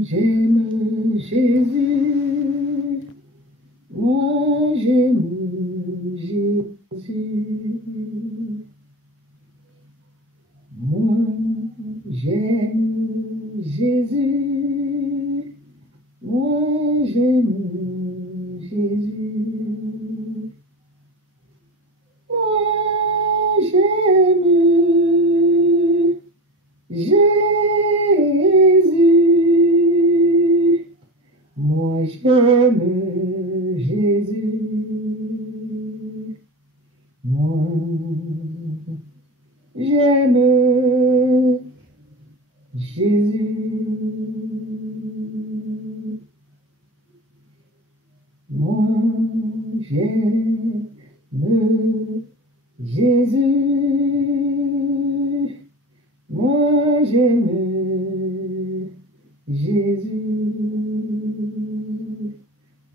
j'aime Jésus, moi j'aime Jésus, moi j'aime Jésus, moi j'aime Jésus, moi j'aime Jésus, moi j'aime Jésus, moi j'aime Jésus, moi j'aime Jésus, moi j'aime Jésus,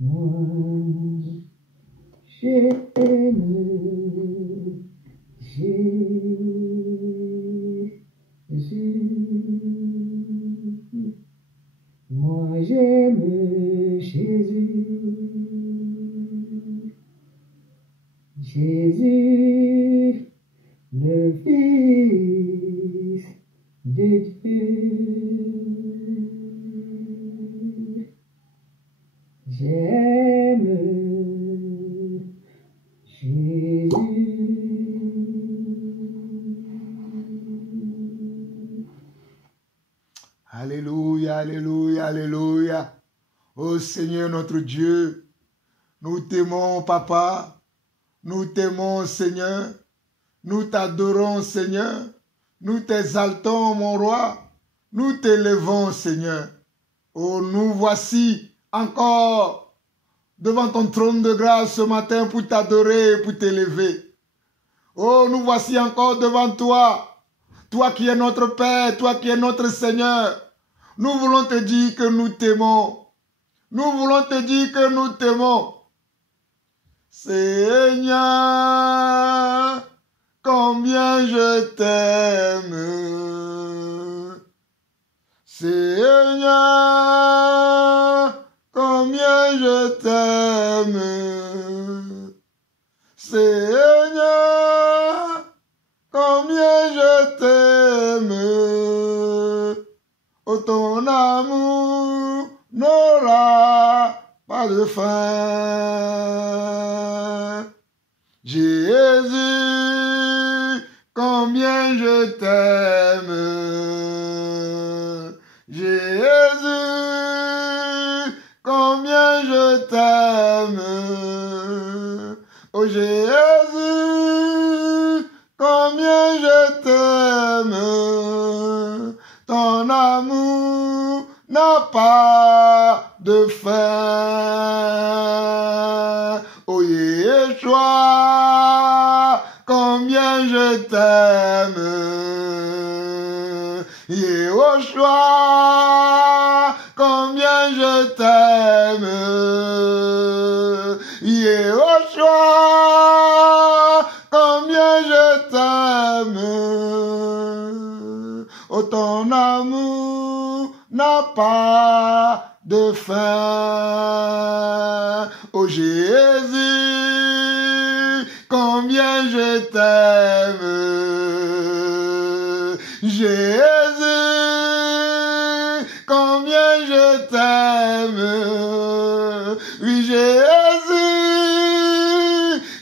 moi j'aime Jésus, moi j'aime Jésus, Jésus, le Fils de Dieu. J'aime Jésus. Alléluia, alléluia, alléluia. Ô Seigneur notre Dieu, nous t'aimons, Papa. Nous t'aimons, Seigneur. Nous t'adorons, Seigneur. Nous t'exaltons, mon roi. Nous t'élevons, Seigneur. Oh, nous voici encore devant ton trône de grâce ce matin pour t'adorer et pour t'élever. Oh, nous voici encore devant toi. Toi qui es notre Père, toi qui es notre Seigneur. Nous voulons te dire que nous t'aimons. Nous voulons te dire que nous t'aimons. Seigneur, combien je t'aime. Seigneur, combien je t'aime. Seigneur, combien je t'aime. Oh, ton amour n'aura pas de fin. Jésus, combien je t'aime. Jésus, combien je t'aime. Oh Jésus, combien je t'aime. Ton amour n'a pas de fin. Oh Yeshua, combien je t'aime. Yeshua, combien je t'aime. Yeshua, combien je t'aime. Oh, ton amour n'a pas de fin. Oh Jésus, combien je t'aime. Jésus, combien je t'aime. Oui, Jésus,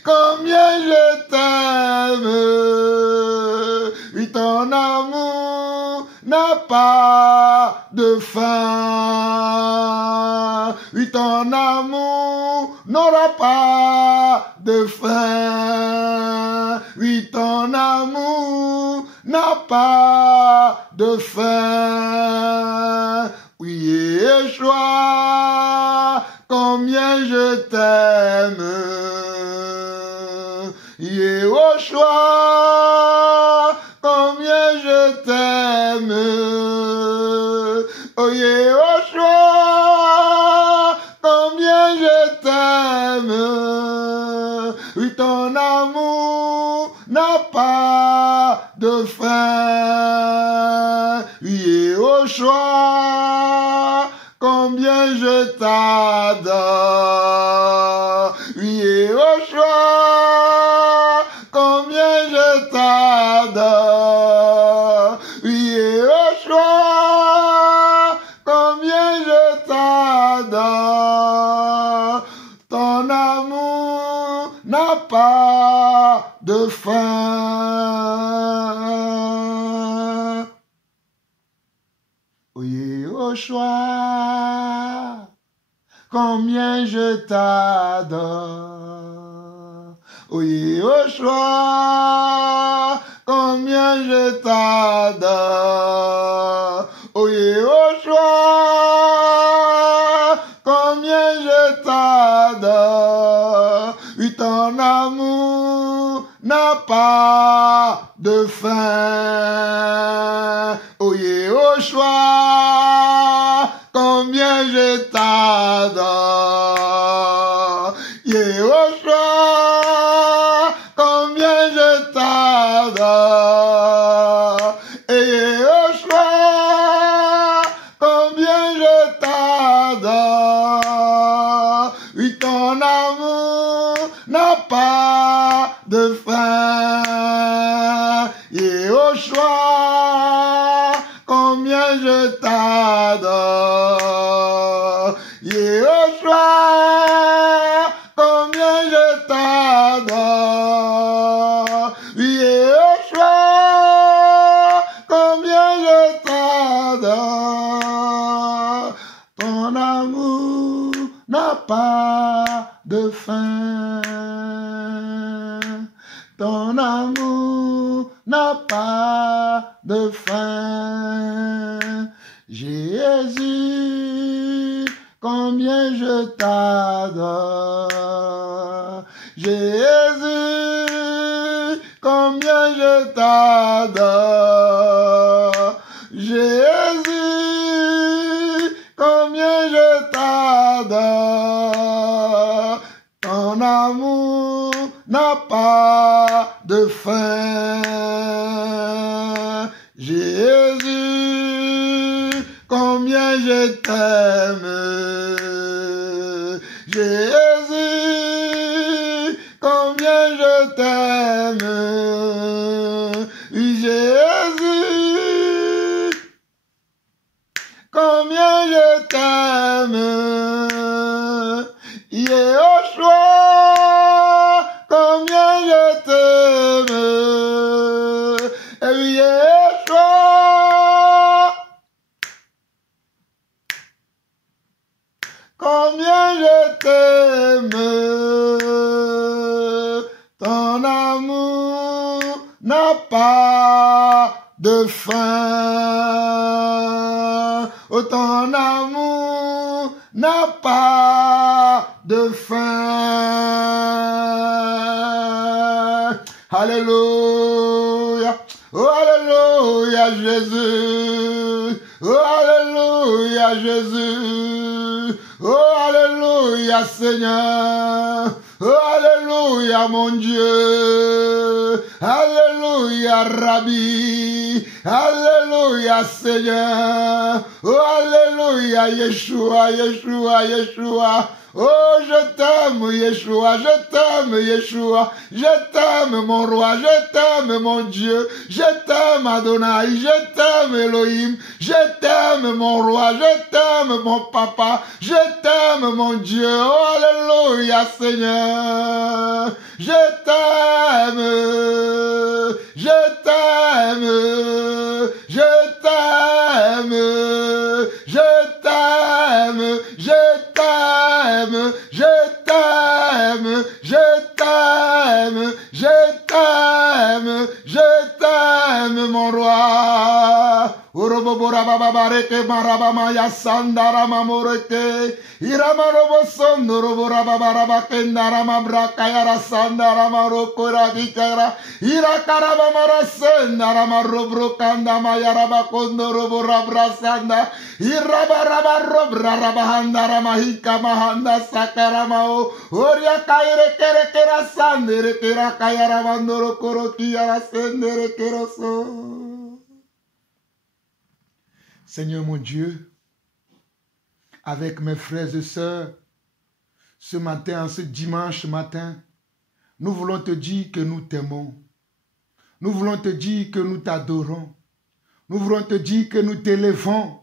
combien je t'aime. Oui, ton amour n'a pas de fin. Oui, ton amour n'aura pas de fin. Oui, ton amour n'a pas de fin. Oui, Yeshua, combien je t'aime. Yeshua, combien je t'aime. Oh Yeshua, combien je t'aime. Oui, ton amour n'a pas de fin. Oui, Yeshua, combien je t'adore. Oui, Yehoshua, combien je t'adore. Oui, Yehoshua, combien je t'adore. Ton amour n'a pas de fin. Oh Yehoshua, combien je t'adore. Oh Yehoshua, combien je t'adore. Oh Yehoshua, combien je t'adore. Oui, ton amour n'a pas de fin. Oh Yehoshua, combien je t'adore. Yehoshua, combien je t'adore. Et Yehoshua, combien je t'adore. Oui, ton amour n'a pas de fin. Yehoshua, combien je t'adore. Yehoshua, combien je t'adore. Oui, Yehoshua, combien je t'adore. Ton amour n'a pas de fin. Ton amour n'a pas de fin. Jésus, combien je t'adore. Jésus, combien je t'adore. Jésus, combien je t'adore. Ton amour n'a pas de fin. Jésus, combien je t'aime. Jésus, combien je t'aime. Oui, Jésus, combien je t'aime. Yehoshua, combien je t'aime. Et oui, Yehoshua, combien je t'aime. Ton amour n'a pas de fin. Oh, ton amour n'a pas de fin. Alléluia. Oh, alléluia, Jésus. Oh, alléluia, Jésus. Oh, alléluia, Seigneur. Oh, alléluia, mon Dieu. Alléluia, Rabbi. Alléluia, Seigneur. Oh, alléluia, Yeshua, Yeshua, Yeshua. Oh, je t'aime, Yeshua, je t'aime, Yeshua. Je t'aime, mon roi, je t'aime, mon Dieu. Je t'aime, Adonai, je t'aime, Elohim. Je t'aime, mon roi, je t'aime, mon papa. Je t'aime, mon Dieu. Oh, alléluia, Seigneur. Je t'aime, je t'aime, je t'aime, je t'aime, je t'aime, je t'aime, je t'aime, je t'aime, je t'aime, mon roi. Urobobora babareke marabama ya sandara mamoreke iramarobo sondorobora babarabake ndarama brakaya sandara marokora dikara irakaraba marasendara marobrokanda mayaraba kondorobora brasanda irabaraba robra rabahandara mahika mahanda sakaramao oria kaire kere kera sandere kera kayara bandoro koroki yara sendere keroso. Seigneur mon Dieu, avec mes frères et sœurs, ce matin, en ce dimanche matin, nous voulons te dire que nous t'aimons. Nous voulons te dire que nous t'adorons. Nous voulons te dire que nous t'élevons.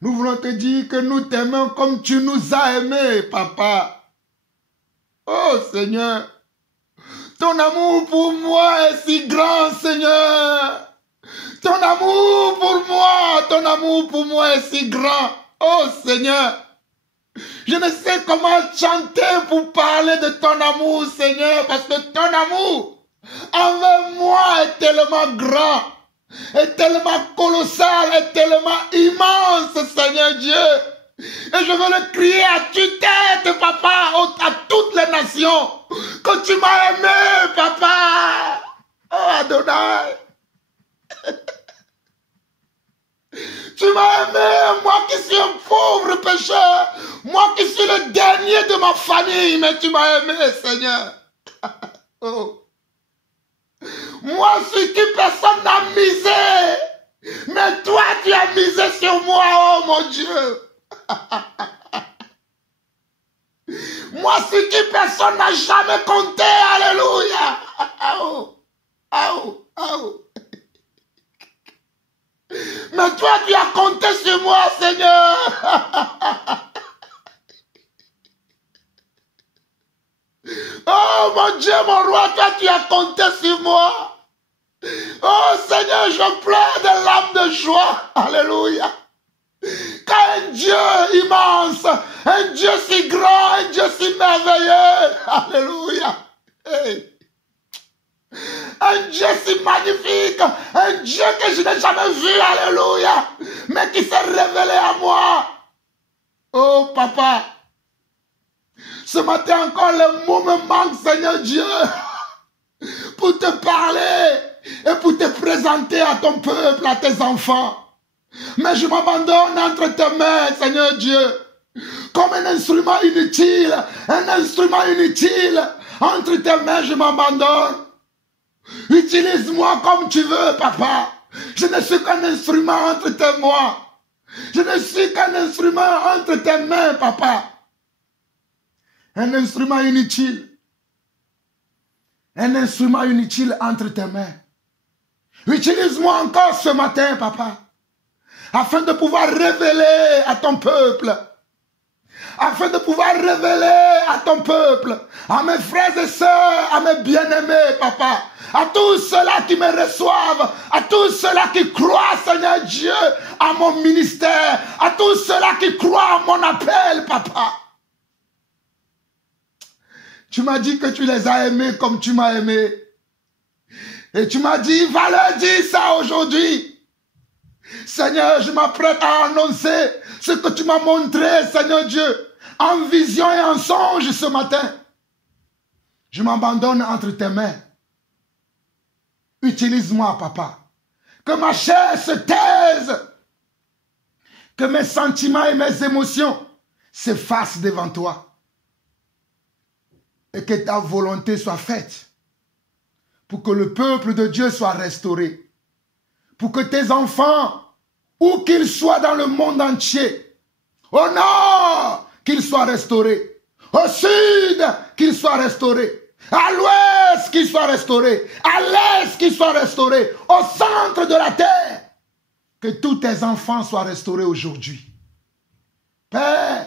Nous voulons te dire que nous t'aimons comme tu nous as aimés, Papa. Oh Seigneur, ton amour pour moi est si grand, Seigneur. Ton amour pour moi est si grand. Oh Seigneur, je ne sais comment chanter pour parler de ton amour, Seigneur, parce que ton amour envers moi est tellement grand, est tellement colossal, est tellement immense, Seigneur Dieu. Et je veux le crier à tue-tête, Papa, à toutes les nations, que tu m'as aimé, Papa. Oh Adonai. Tu m'as aimé, moi qui suis un pauvre pécheur, moi qui suis le dernier de ma famille, mais tu m'as aimé, Seigneur. Oh. Moi, sur qui personne n'a misé, mais toi, tu as misé sur moi, oh mon Dieu. Moi, sur qui personne n'a jamais compté, alléluia. Oh, oh, oh. Mais toi, tu as compté sur moi, Seigneur. Oh mon Dieu, mon roi, toi, tu as compté sur moi. Oh Seigneur, je pleure des larmes de joie. Alléluia. Car un Dieu immense, un Dieu si grand, un Dieu si merveilleux. Alléluia. Hey. Un Dieu si magnifique, un Dieu que je n'ai jamais vu, alléluia, mais qui s'est révélé à moi. Oh Papa, ce matin encore les mots me manquent, Seigneur Dieu, pour te parler et pour te présenter à ton peuple, à tes enfants. Mais je m'abandonne entre tes mains, Seigneur Dieu, comme un instrument inutile, entre tes mains je m'abandonne. Utilise-moi comme tu veux, Papa. Je ne suis qu'un instrument entre tes mains. Je ne suis qu'un instrument entre tes mains, Papa. Un instrument inutile. Un instrument inutile entre tes mains. Utilise-moi encore ce matin, Papa, afin de pouvoir révéler à ton peuple, afin de pouvoir révéler à ton peuple, à mes frères et sœurs, à mes bien-aimés, Papa, à tous ceux-là qui me reçoivent, à tous ceux-là qui croient, Seigneur Dieu, à mon ministère, à tous ceux-là qui croient à mon appel, Papa. Tu m'as dit que tu les as aimés comme tu m'as aimé. Et tu m'as dit, va leur dire ça aujourd'hui. Seigneur, je m'apprête à annoncer ce que tu m'as montré, Seigneur Dieu, en vision et en songe ce matin. Je m'abandonne entre tes mains. Utilise-moi, Papa. Que ma chair se taise. Que mes sentiments et mes émotions s'effacent devant toi. Et que ta volonté soit faite. Pour que le peuple de Dieu soit restauré. Pour que tes enfants, où qu'ils soient dans le monde entier, au nord, qu'ils soient restaurés. Au sud, qu'ils soient restaurés. À l'ouest, qu'ils soient restaurés. À l'est, qu'ils soient restaurés. Au centre de la terre. Que tous tes enfants soient restaurés aujourd'hui. Père,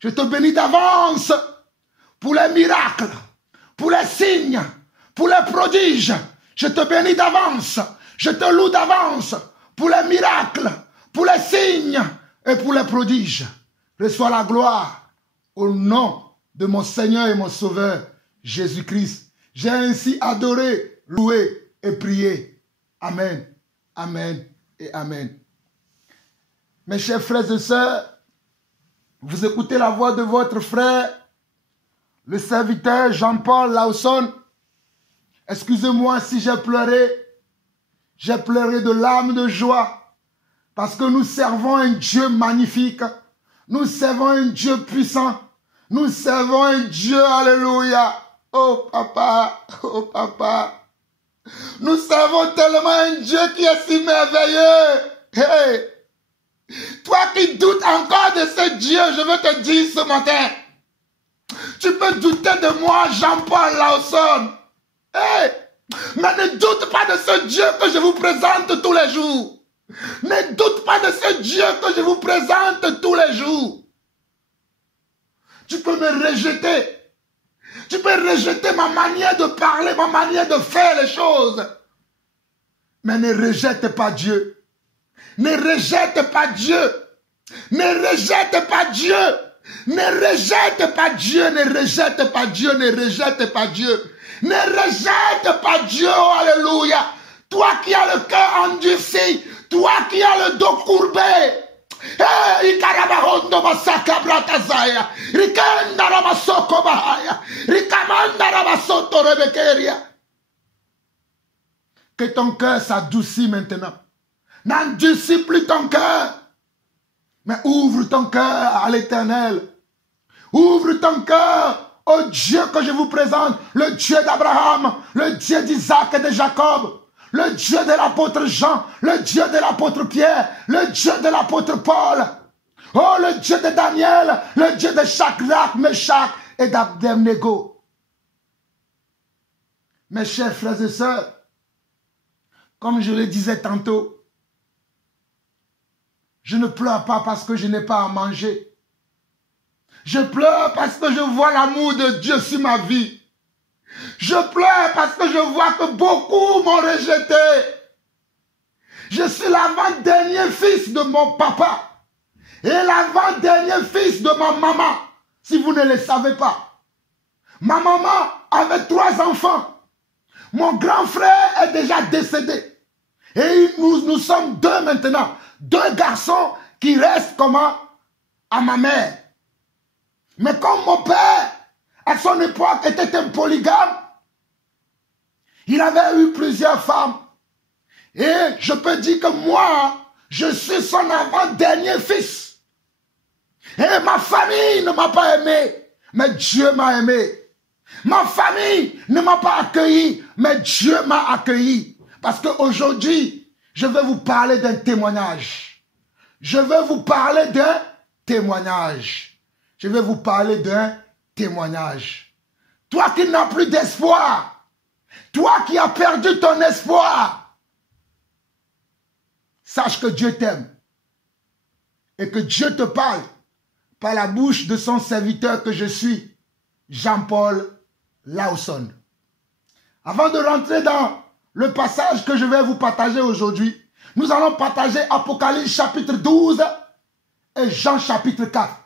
je te bénis d'avance pour les miracles, pour les signes, pour les prodiges. Je te bénis d'avance. Je te loue d'avance pour les miracles, pour les signes et pour les prodiges. Reçois la gloire au nom de mon Seigneur et mon Sauveur, Jésus-Christ. J'ai ainsi adoré, loué et prié. Amen, amen et amen. Mes chers frères et sœurs, vous écoutez la voix de votre frère, le serviteur Jean-Paul Lawson. Excusez-moi si j'ai pleuré. J'ai pleuré de larmes de joie parce que nous servons un Dieu magnifique. Nous servons un Dieu puissant. Nous servons un Dieu, alléluia. Oh papa, oh papa. Nous servons tellement un Dieu qui est si merveilleux. Hey. Toi qui doutes encore pas de ce Dieu, je veux te dire ce matin. Tu peux douter de moi, Jean-Paul Lawson. Hey, mais ne doute pas de ce Dieu que je vous présente tous les jours. Ne doute pas de ce Dieu que je vous présente tous les jours. Tu peux me rejeter. Tu peux rejeter ma manière de parler, ma manière de faire les choses. Mais ne rejette pas Dieu. Ne rejette pas Dieu. Ne rejette pas Dieu. Ne rejette pas Dieu. Ne rejette pas Dieu. Ne rejette pas Dieu. Ne rejette pas Dieu. Oh, alléluia. Toi qui as le cœur endurci. Toi qui as le dos courbé. Que ton cœur s'adoucit maintenant. N'endurcis plus ton cœur. Mais ouvre ton cœur à l'Éternel. Ouvre ton cœur au Dieu que je vous présente. Le Dieu d'Abraham. Le Dieu d'Isaac et de Jacob. Le Dieu de l'apôtre Jean, le Dieu de l'apôtre Pierre, le Dieu de l'apôtre Paul. Oh, le Dieu de Daniel, le Dieu de Shadrach, Meshach et d'Abednego. Mes chers frères et sœurs, comme je le disais tantôt, je ne pleure pas parce que je n'ai pas à manger. Je pleure parce que je vois l'amour de Dieu sur ma vie. Je pleure parce que je vois que beaucoup m'ont rejeté. Je suis l'avant-dernier fils de mon papa et l'avant-dernier fils de ma maman, si vous ne le savez pas. Ma maman avait 3 enfants. Mon grand frère est déjà décédé. Et nous sommes 2 maintenant. 2 garçons qui restent comment à ma mère. Mais comme mon père, à son époque, était un polygame, il avait eu plusieurs femmes. Et je peux dire que moi, je suis son avant-dernier fils. Et ma famille ne m'a pas aimé, mais Dieu m'a aimé. Ma famille ne m'a pas accueilli, mais Dieu m'a accueilli. Parce qu'aujourd'hui, je vais vous parler d'un témoignage. Je vais vous parler d'un témoignage. Je vais vous parler d'un témoignage. Toi qui n'as plus d'espoir, toi qui as perdu ton espoir, sache que Dieu t'aime et que Dieu te parle par la bouche de son serviteur que je suis, Jean-Paul Lawson. Avant de rentrer dans le passage que je vais vous partager aujourd'hui, nous allons partager Apocalypse chapitre 12 et Jean chapitre 4.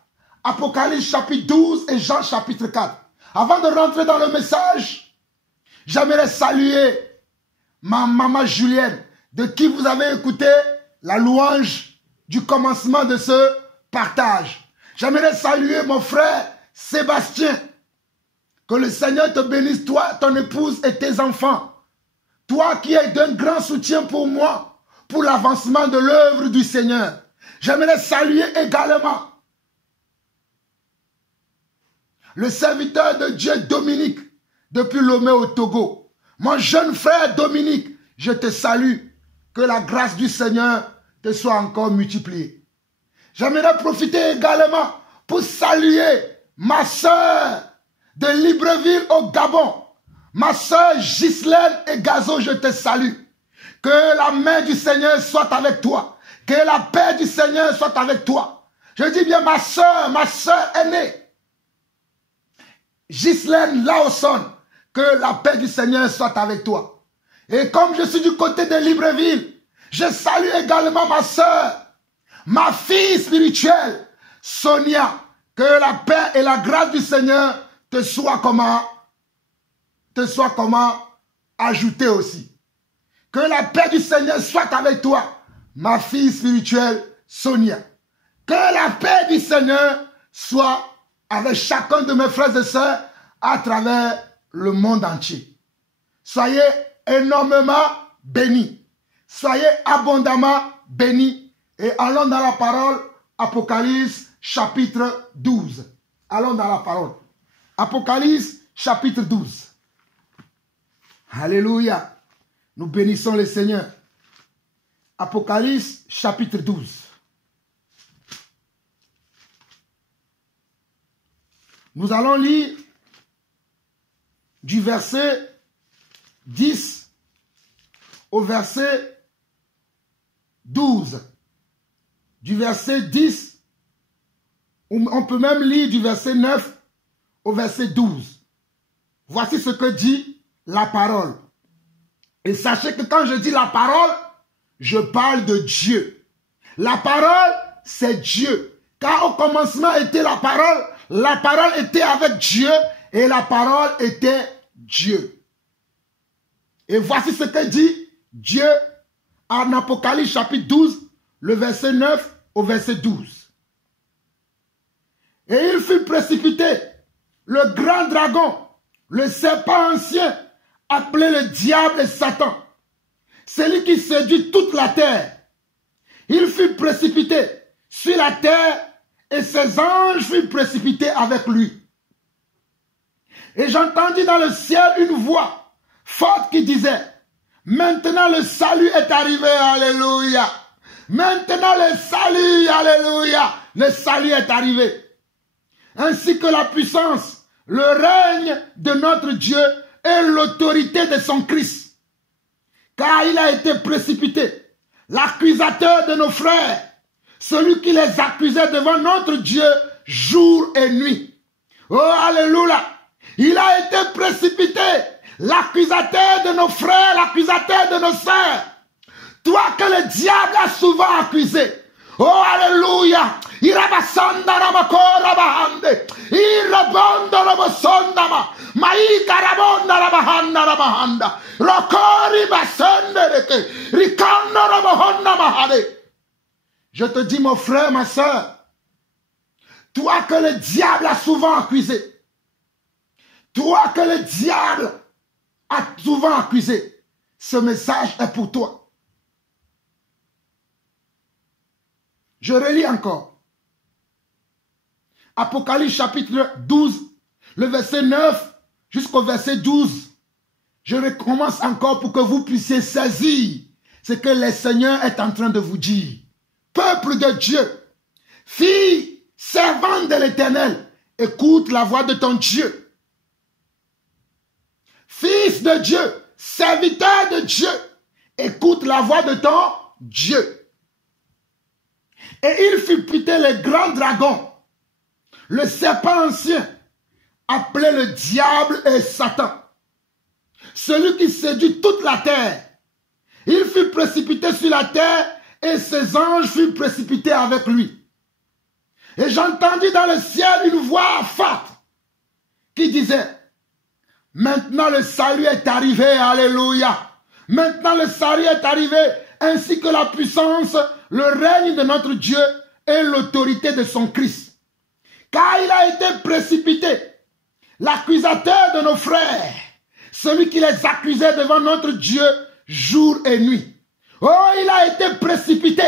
Apocalypse chapitre 12 et Jean chapitre 4. Avant de rentrer dans le message, j'aimerais saluer ma maman Julienne, de qui vous avez écouté la louange du commencement de ce partage. J'aimerais saluer mon frère Sébastien. Que le Seigneur te bénisse, toi, ton épouse et tes enfants. Toi qui es d'un grand soutien pour moi, pour l'avancement de l'œuvre du Seigneur. J'aimerais saluer également le serviteur de Dieu Dominique, depuis Lomé au Togo. Mon jeune frère Dominique, je te salue. Que la grâce du Seigneur te soit encore multipliée. J'aimerais profiter également pour saluer ma soeur de Libreville au Gabon. Ma soeur Ghislaine et Gazo, je te salue. Que la main du Seigneur soit avec toi. Que la paix du Seigneur soit avec toi. Je dis bien ma soeur aînée. Ghislaine Lawson, que la paix du Seigneur soit avec toi. Et comme je suis du côté de Libreville, je salue également ma soeur, ma fille spirituelle, Sonia. Que la paix et la grâce du Seigneur te soient ajoutées aussi. Que la paix du Seigneur soit avec toi, ma fille spirituelle, Sonia. Que la paix du Seigneur soit avec chacun de mes frères et sœurs à travers le monde entier. Soyez énormément bénis. Soyez abondamment bénis. Et allons dans la parole, Apocalypse chapitre 12. Allons dans la parole. Apocalypse chapitre 12. Alléluia. Nous bénissons le Seigneur. Apocalypse chapitre 12. Nous allons lire du verset 10 au verset 12. Du verset 10, on peut même lire du verset 9 au verset 12. Voici ce que dit la parole. Et sachez que quand je dis la parole, je parle de Dieu. La parole, c'est Dieu. Car au commencement était la parole était avec Dieu et la parole était Dieu. Et voici ce que dit Dieu en Apocalypse chapitre 12, le verset 9 au verset 12. Et il fut précipité, le grand dragon, le serpent ancien, appelé le diable et Satan, celui qui séduit toute la terre. Il fut précipité sur la terre et ses anges furent précipités avec lui. Et j'entendis dans le ciel une voix forte qui disait, maintenant le salut est arrivé, alléluia. Maintenant le salut, alléluia. Le salut est arrivé. Ainsi que la puissance, le règne de notre Dieu et l'autorité de son Christ. Car il a été précipité, l'accusateur de nos frères, celui qui les accusait devant notre Dieu jour et nuit. Oh, alléluia. Il a été précipité, l'accusateur de nos frères, l'accusateur de nos sœurs. Toi que le diable a souvent accusé. Oh, alléluia. Irabasanda ramakora bahande. Irabondo rabasondama. Maïka rabonda rabahanda rabahanda. Rokori basende reke. Rikando rabahonda mahade. Je te dis, mon frère, ma soeur, toi que le diable a souvent accusé, toi que le diable a souvent accusé, ce message est pour toi. Je relis encore. Apocalypse chapitre 12, le verset 9 jusqu'au verset 12. Je recommence encore pour que vous puissiez saisir ce que le Seigneur est en train de vous dire. Peuple de Dieu, fille, servante de l'Éternel, écoute la voix de ton Dieu. Fils de Dieu, serviteur de Dieu, écoute la voix de ton Dieu. Et il fut pité le grand dragon, le serpent ancien, appelé le diable et Satan, celui qui séduit toute la terre. Il fut précipité sur la terre et ses anges furent précipités avec lui. Et j'entendis dans le ciel une voix forte qui disait, maintenant le salut est arrivé, alléluia. Maintenant le salut est arrivé, ainsi que la puissance, le règne de notre Dieu et l'autorité de son Christ. Car il a été précipité, l'accusateur de nos frères, celui qui les accusait devant notre Dieu jour et nuit. Oh, il a été précipité,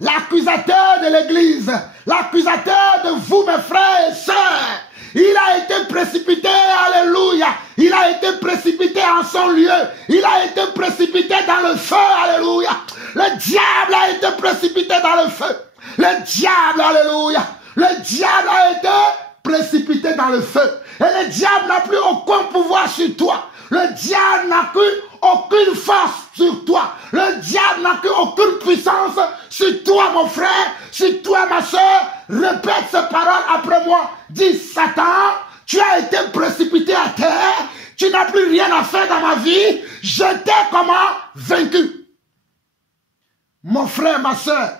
l'accusateur de l'Église, l'accusateur de vous, mes frères et sœurs. Il a été précipité, alléluia. Il a été précipité en son lieu. Il a été précipité dans le feu, alléluia. Le diable a été précipité dans le feu. Le diable, alléluia. Le diable a été précipité dans le feu. Et le diable n'a plus aucun pouvoir sur toi. Le diable n'a plus aucune force sur toi. Le diable n'a plus aucune puissance sur toi, mon frère, sur toi, ma soeur. Répète ces paroles après moi. Dis, Satan, tu as été précipité à terre. Tu n'as plus rien à faire dans ma vie. Je t'ai comment vaincu. Mon frère, ma soeur,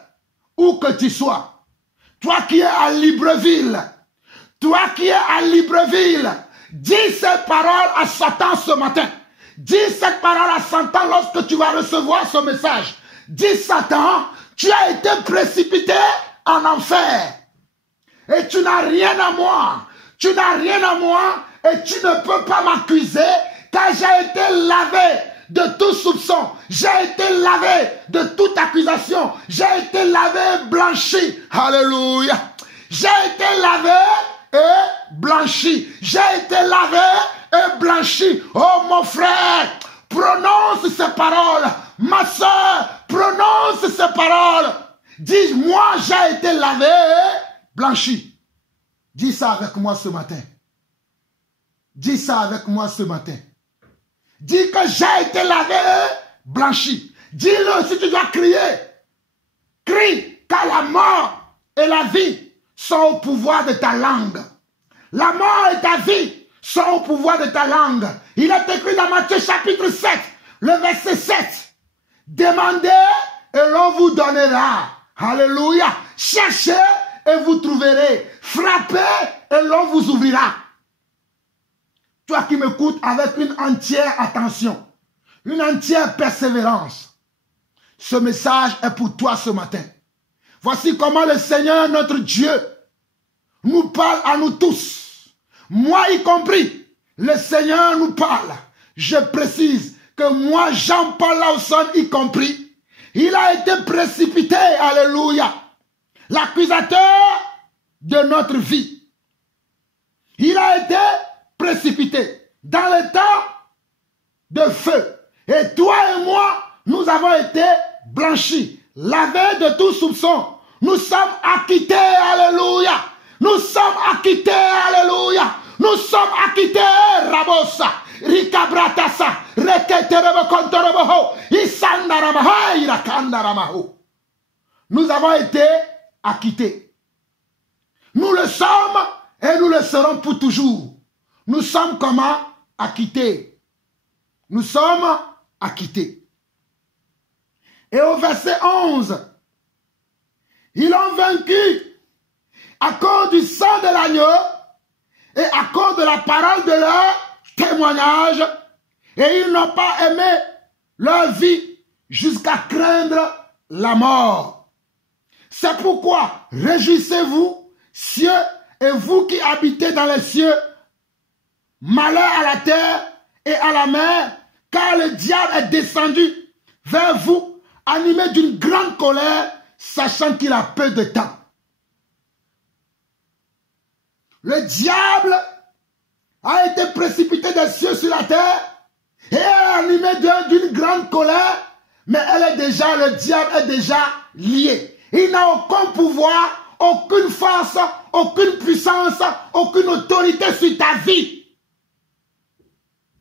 où que tu sois, toi qui es à Libreville, dis ces paroles à Satan ce matin. Dis cette parole à Satan lorsque tu vas recevoir ce message. Dis, Satan, tu as été précipité en enfer. Et tu n'as rien à moi. Tu n'as rien à moi et tu ne peux pas m'accuser car j'ai été lavé de tout soupçon. J'ai été lavé de toute accusation. J'ai été lavé, blanchi. Alléluia. J'ai été lavé et blanchi. J'ai été lavé et blanchi. Oh mon frère, prononce ces paroles. Ma soeur, prononce ces paroles. Dis, moi j'ai été lavé et blanchi. Dis ça avec moi ce matin. Dis ça avec moi ce matin. Dis que j'ai été lavé et blanchi. Dis-le si tu dois crier. Crie, car la mort et la vie sont au pouvoir de ta langue. La mort et ta vie sont au pouvoir de ta langue. Il est écrit dans Matthieu chapitre 7, le verset 7. Demandez et l'on vous donnera. Alléluia. Cherchez et vous trouverez. Frappez et l'on vous ouvrira. Toi qui m'écoutes avec une entière attention, une entière persévérance, ce message est pour toi ce matin. Voici comment le Seigneur, notre Dieu, nous parle à nous tous. Moi y compris, le Seigneur nous parle. Je précise que moi, Jean-Paul Lawson y compris, il a été précipité, alléluia, l'accusateur de notre vie. Il a été précipité dans le temps de feu. Et toi et moi, nous avons été blanchis, lavés de tout soupçon. Nous sommes acquittés, alléluia. Nous sommes acquittés, alléluia. Nous sommes acquittés, Rabosa, Rikabratasa, Reketerebo, Isandaramaha, Irakandaramaho. Nous avons été acquittés. Nous le sommes et nous le serons pour toujours. Nous sommes comment? Acquittés. Nous sommes acquittés. Et au verset 11, ils ont vaincu à cause du sang de l'agneau et à cause de la parole de leur témoignage, et ils n'ont pas aimé leur vie jusqu'à craindre la mort. C'est pourquoi réjouissez-vous, cieux, et vous qui habitez dans les cieux, malheur à la terre et à la mer, car le diable est descendu vers vous, animé d'une grande colère, sachant qu'il a peu de temps. Le diable a été précipité des cieux sur la terre et est animé d'une grande colère, mais le diable est déjà lié. Il n'a aucun pouvoir, aucune force, aucune puissance, aucune autorité sur ta vie.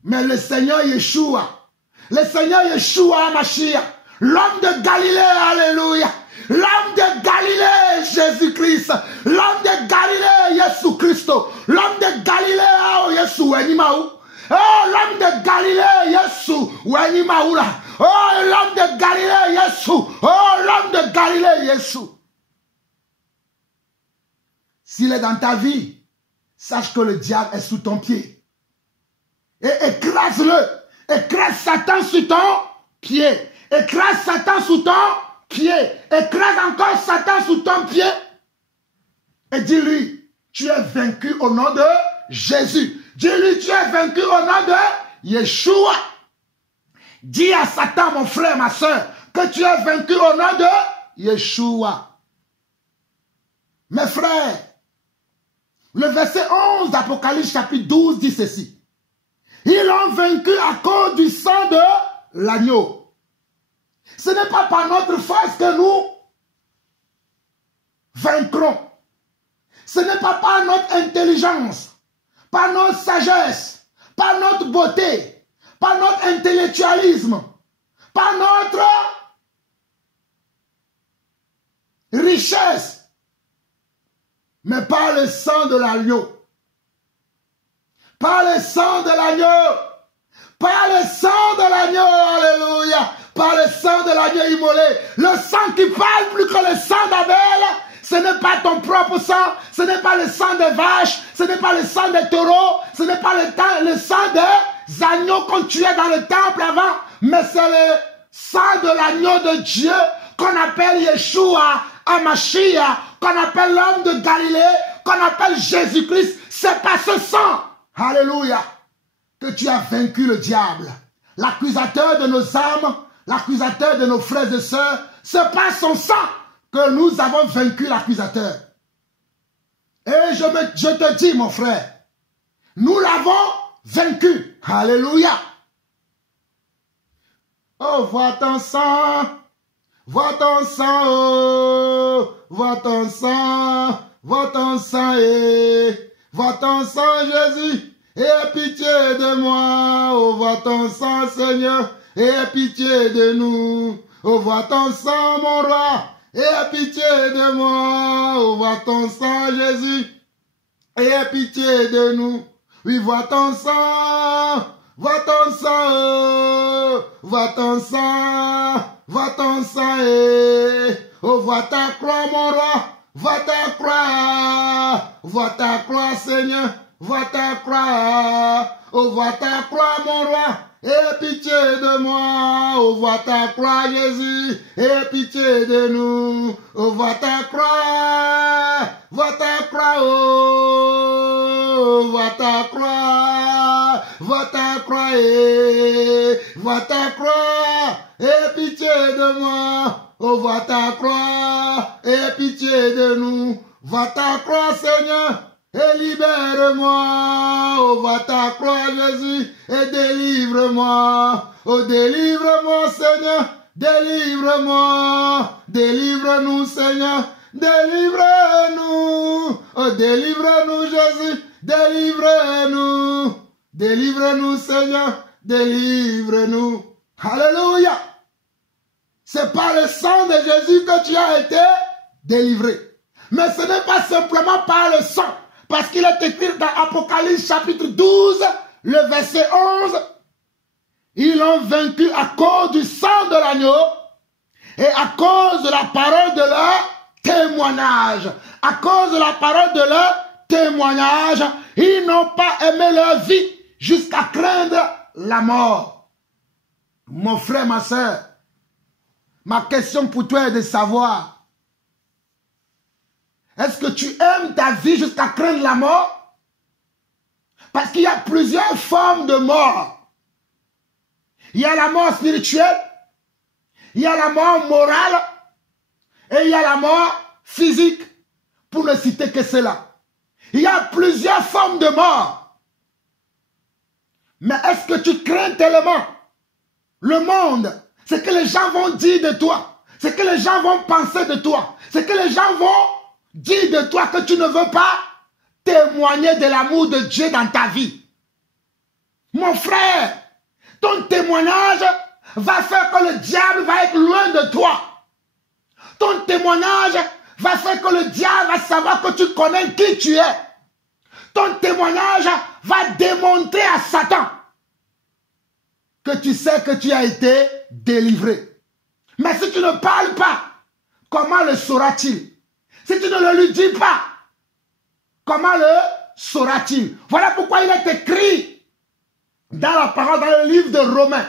Mais le Seigneur Yeshua, Mashiach, l'homme de Galilée, alléluia, l'homme de Galilée, Jésus-Christ, l'homme de Galilée, Jésus-Christ, l'homme de Galilée, oh Jésus, Wenimaou, oh l'homme de Galilée, Jésus, Wenimaou là, oh l'homme de Galilée, Jésus, oh l'homme de Galilée, Jésus. S'il est dans ta vie, sache que le diable est sous ton pied. Et écrase-le. Écrase Satan sous ton pied. Écrase Satan sous ton pied. Écrase encore Satan sous ton pied. Et dis-lui, tu es vaincu au nom de Jésus. Dis-lui, tu es vaincu au nom de Yeshua. Dis à Satan, mon frère, ma soeur, que tu es vaincu au nom de Yeshua. Mes frères, le verset 11 d'Apocalypse chapitre 12 dit ceci. Ils l'ont vaincu à cause du sang de l'agneau. Ce n'est pas par notre force que nous vaincrons. Ce n'est pas par notre intelligence, par notre sagesse, par notre beauté, par notre intellectualisme, par notre richesse, mais par le sang de l'agneau. Par le sang de l'agneau. Par le sang de l'agneau. Alléluia. Par le sang de l'agneau immolé. Le sang qui parle plus que le sang d'Abel. Ce n'est pas ton propre sang. Ce n'est pas le sang des vaches. Ce n'est pas le sang des taureaux. Ce n'est pas le sang des agneaux qu'on tuait dans le temple avant. Mais c'est le sang de l'agneau de Dieu qu'on appelle Yeshua, Hamashiach, qu'on appelle l'homme de Galilée, qu'on appelle Jésus-Christ. C'est pas ce sang. Alléluia, que tu as vaincu le diable, l'accusateur de nos âmes, l'accusateur de nos frères et sœurs. C'est par son sang que nous avons vaincu l'accusateur. Et je te dis, mon frère, nous l'avons vaincu. Alléluia. Oh, vois ton sang, oh, vois ton sang, vois ton sang, Jésus, Aie pitié de moi, oh vois ton sang, Seigneur. Aie pitié de nous, oh vois ton sang, mon roi. Aie pitié de moi, oh vois ton sang, Jésus. Aie pitié de nous, oui, vois ton sang, vois ton sang, oh, vois ton sang, vois ton sang, oh, vois ta croix, mon roi, vois ta croix, Seigneur, vois ta croix, oh, vois ta croix, mon roi. Aie pitié de moi, oh, vois ta croix, Jésus. Aie pitié de nous, oh, vois ta croix, oh, vois ta croix, vois ta croix, vois ta croix. Aie pitié de moi, oh, vois ta croix. Aie pitié de nous, vois ta croix, Seigneur. Et libère-moi, oh, va ta croix, Jésus, et délivre-moi, oh, délivre-moi, Seigneur, délivre-moi, délivre-nous, Seigneur, délivre-nous, oh, délivre-nous, Jésus, délivre-nous, délivre-nous, Seigneur, délivre-nous, alléluia. C'est par le sang de Jésus que tu as été délivré, mais ce n'est pas simplement par le sang. Parce qu'il est écrit dans Apocalypse chapitre 12, le verset 11, ils l'ont vaincu à cause du sang de l'agneau et à cause de la parole de leur témoignage. À cause de la parole de leur témoignage, ils n'ont pas aimé leur vie jusqu'à craindre la mort. Mon frère, ma soeur, ma question pour toi est de savoir, est-ce que tu aimes ta vie jusqu'à craindre la mort? Parce qu'il y a plusieurs formes de mort. Il y a la mort spirituelle, il y a la mort morale et il y a la mort physique, pour ne citer que cela. Il y a plusieurs formes de mort. Mais est-ce que tu crains tellement le monde, ce que les gens vont dire de toi, ce que les gens vont penser de toi, ce que les gens vont dis de toi que tu ne veux pas témoigner de l'amour de Dieu dans ta vie. Mon frère, ton témoignage va faire que le diable va être loin de toi. Ton témoignage va faire que le diable va savoir que tu connais qui tu es. Ton témoignage va démontrer à Satan que tu sais que tu as été délivré. Mais si tu ne parles pas, comment le saura-t-il? Si tu ne le lui dis pas, comment le saura-t-il? Voilà pourquoi il est écrit dans la parole, dans le livre de Romains,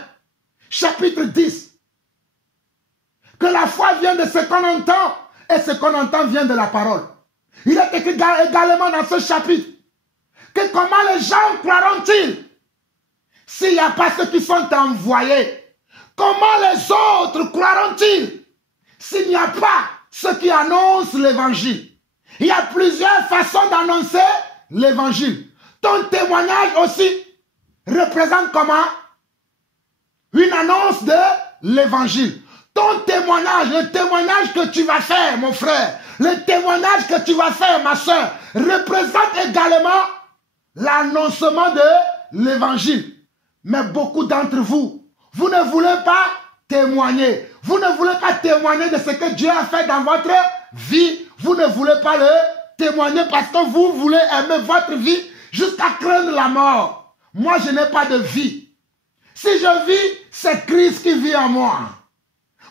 chapitre 10, que la foi vient de ce qu'on entend, et ce qu'on entend vient de la parole. Il est écrit également dans ce chapitre, que comment les gens croiront-ils s'il n'y a pas ceux qui sont envoyés? Comment les autres croiront-ils s'il n'y a pas ceux qui annoncent l'évangile? Il y a plusieurs façons d'annoncer l'évangile. Ton témoignage aussi représente comment? Une annonce de l'évangile. Ton témoignage, le témoignage que tu vas faire, mon frère, le témoignage que tu vas faire, ma soeur, représente également l'annoncement de l'évangile. Mais beaucoup d'entre vous, vous ne voulez pas témoigner. Vous ne voulez pas témoigner de ce que Dieu a fait dans votre vie. Vous ne voulez pas le témoigner parce que vous voulez aimer votre vie jusqu'à craindre la mort. Moi, je n'ai pas de vie. Si je vis, c'est Christ qui vit en moi.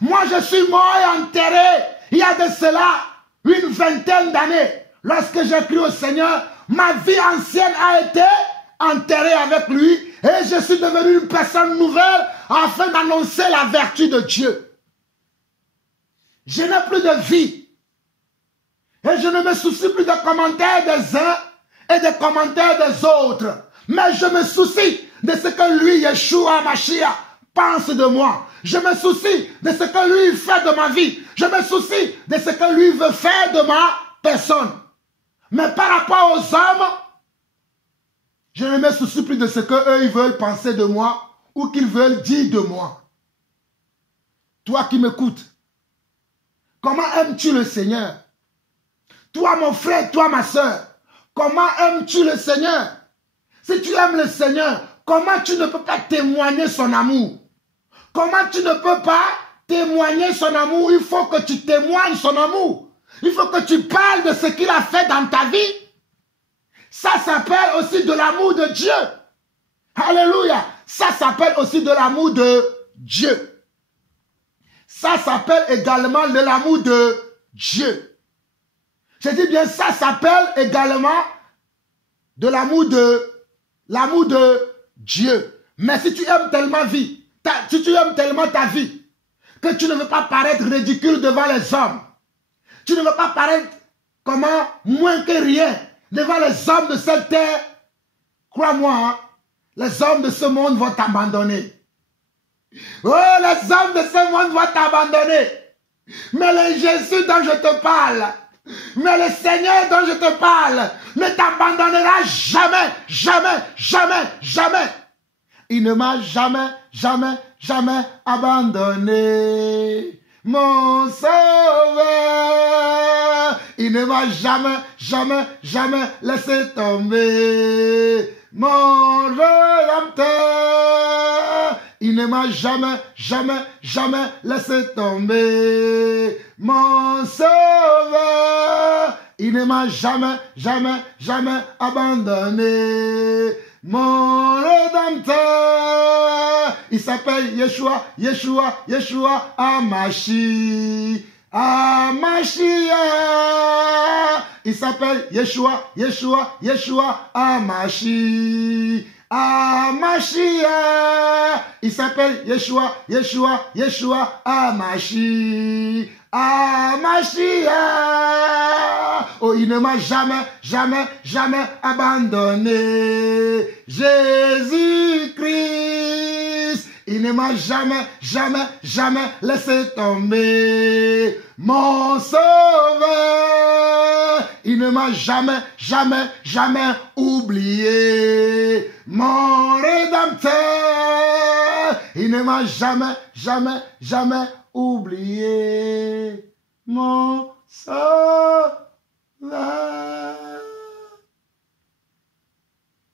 Moi, je suis mort et enterré il y a de cela une vingtaine d'années. Lorsque j'ai cru au Seigneur, ma vie ancienne a été enterrée avec lui et je suis devenu une personne nouvelle afin d'annoncer la vertu de Dieu. Je n'ai plus de vie. Et je ne me soucie plus des commentaires des uns et des commentaires des autres. Mais je me soucie de ce que lui, Yeshua Mashiach, pense de moi. Je me soucie de ce que lui fait de ma vie. Je me soucie de ce que lui veut faire de ma personne. Mais par rapport aux hommes, je ne me soucie plus de ce qu'eux ils veulent penser de moi ou qu'ils veulent dire de moi. Toi qui m'écoutes, comment aimes-tu le Seigneur? Toi mon frère, toi ma soeur, comment aimes-tu le Seigneur? Si tu aimes le Seigneur, comment tu ne peux pas témoigner son amour? Comment tu ne peux pas témoigner son amour? Il faut que tu témoignes son amour. Il faut que tu parles de ce qu'il a fait dans ta vie. Ça s'appelle aussi de l'amour de Dieu. Alléluia. Ça s'appelle aussi de l'amour de Dieu. Ça s'appelle également de l'amour de Dieu. Je dis bien, ça s'appelle également de l'amour de Dieu. Mais si tu aimes tellement si tu aimes tellement ta vie, que tu ne veux pas paraître ridicule devant les hommes, tu ne veux pas paraître comment moins que rien devant les hommes de cette terre, crois-moi, hein, les hommes de ce monde vont t'abandonner. Oh, les hommes de ce monde vont t'abandonner. Mais le Jésus dont je te parle, mais le Seigneur dont je te parle ne t'abandonnera jamais, jamais, jamais, jamais. Il ne m'a jamais, jamais, jamais abandonné. Mon sauveur, il ne m'a jamais, jamais, jamais laissé tomber. Mon rédempteur, il ne m'a jamais, jamais, jamais laissé tomber. Mon sauveur, il ne m'a jamais, jamais, jamais abandonné. Mon rédempteur, il s'appelle Yeshua, Yeshua, Yeshua, Amashi, Amashia. Il s'appelle Yeshua, Yeshua, Yeshua, Amashi, Amashia. Il s'appelle Yeshua, Yeshua, Yeshua, Amashi, Amashia. Oh, il ne m'a jamais, jamais, jamais abandonné. Jésus-Christ, il ne m'a jamais, jamais, jamais laissé tomber. Mon sauveur, il ne m'a jamais, jamais, jamais oublié. Mon rédempteur, il ne m'a jamais, jamais, jamais oublié. Mon sauveur.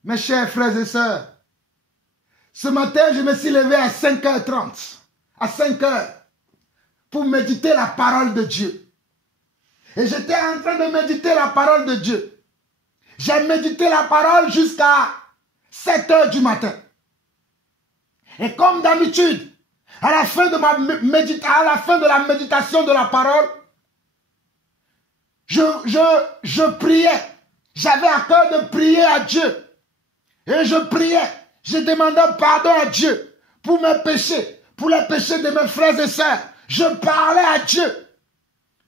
Mes chers frères et sœurs, ce matin, je me suis levé à 5h30, à 5h, pour méditer la parole de Dieu. Et j'étais en train de méditer la parole de Dieu. J'ai médité la parole jusqu'à 7h du matin. Et comme d'habitude, à la fin de la méditation de la parole, je priais. J'avais à cœur de prier à Dieu. Et je priais. Je demandais pardon à Dieu pour mes péchés, pour les péchés de mes frères et sœurs. Je parlais à Dieu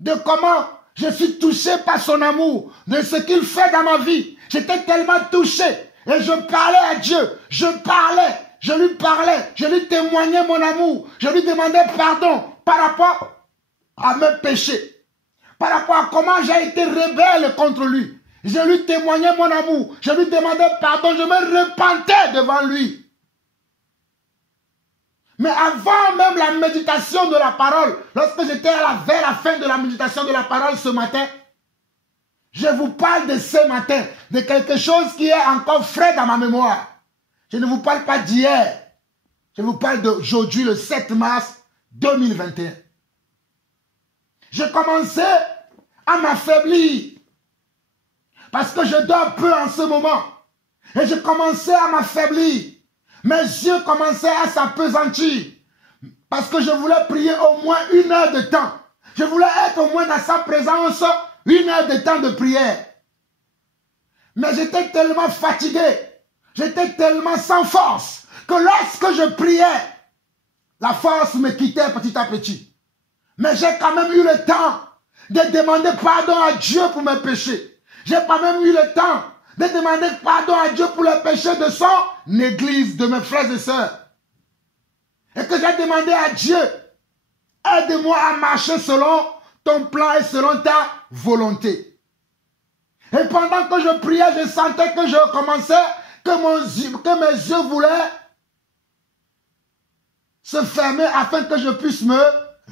de comment je suis touché par son amour, de ce qu'il fait dans ma vie. J'étais tellement touché. Et je parlais à Dieu. Je lui parlais. Je lui témoignais mon amour. Je lui demandais pardon par rapport à mes péchés. Par rapport à comment j'ai été rebelle contre lui. Je lui témoignais mon amour. Je lui demandais pardon. Je me repentais devant lui. Mais avant même la méditation de la parole, lorsque j'étais vers la fin de la méditation de la parole ce matin, je vous parle de ce matin, de quelque chose qui est encore frais dans ma mémoire. Je ne vous parle pas d'hier. Je vous parle d'aujourd'hui, le 7 mars 2021. Je commençais à m'affaiblir. Parce que je dors peu en ce moment. Et je commençais à m'affaiblir. Mes yeux commençaient à s'appesantir. Parce que je voulais prier au moins 1 heure de temps. Je voulais être au moins dans sa présence 1 heure de temps de prière. Mais j'étais tellement fatigué. J'étais tellement sans force. Que lorsque je priais, la force me quittait petit à petit. Mais j'ai quand même eu le temps de demander pardon à Dieu pour mes péchés. J'ai quand même eu le temps de demander pardon à Dieu pour les péchés de son église, de mes frères et sœurs. Et que j'ai demandé à Dieu, aide-moi à marcher selon ton plan et selon ta volonté. Et pendant que je priais, je sentais que je commençais, que mes yeux voulaient se fermer afin que je puisse me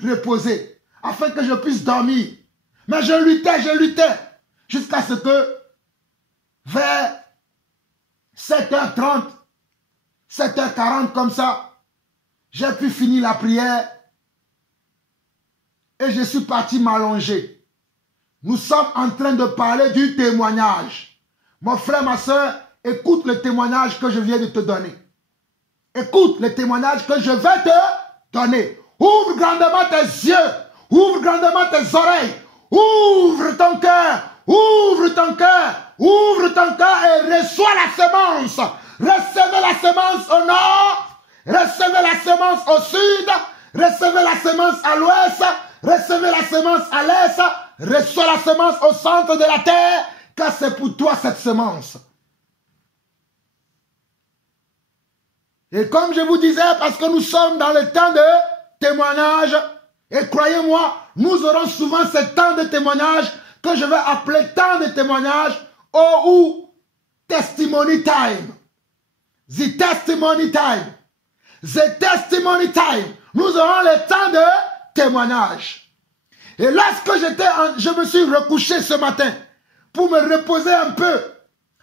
reposer, afin que je puisse dormir. Mais je luttais, jusqu'à ce que vers 7h30, 7h40 comme ça, j'ai pu finir la prière et je suis parti m'allonger. Nous sommes en train de parler du témoignage. Mon frère, ma soeur, écoute le témoignage que je viens de te donner. Écoute le témoignage que je vais te donner. Ouvre grandement tes yeux, ouvre grandement tes oreilles, ouvre ton cœur, ouvre ton cœur, ouvre ton cœur et reçois la semence. Recevez la semence au nord, recevez la semence au sud, recevez la semence à l'ouest, recevez la semence à l'est, reçois la semence au centre de la terre, car c'est pour toi cette semence. Et comme je vous disais, parce que nous sommes dans le temps de témoignage, et croyez-moi, nous aurons souvent ce temps de témoignage que je vais appeler temps de témoignage ou testimony time. The testimony time. The testimony time. Nous aurons le temps de témoignage. Et lorsque je me suis recouché ce matin pour me reposer un peu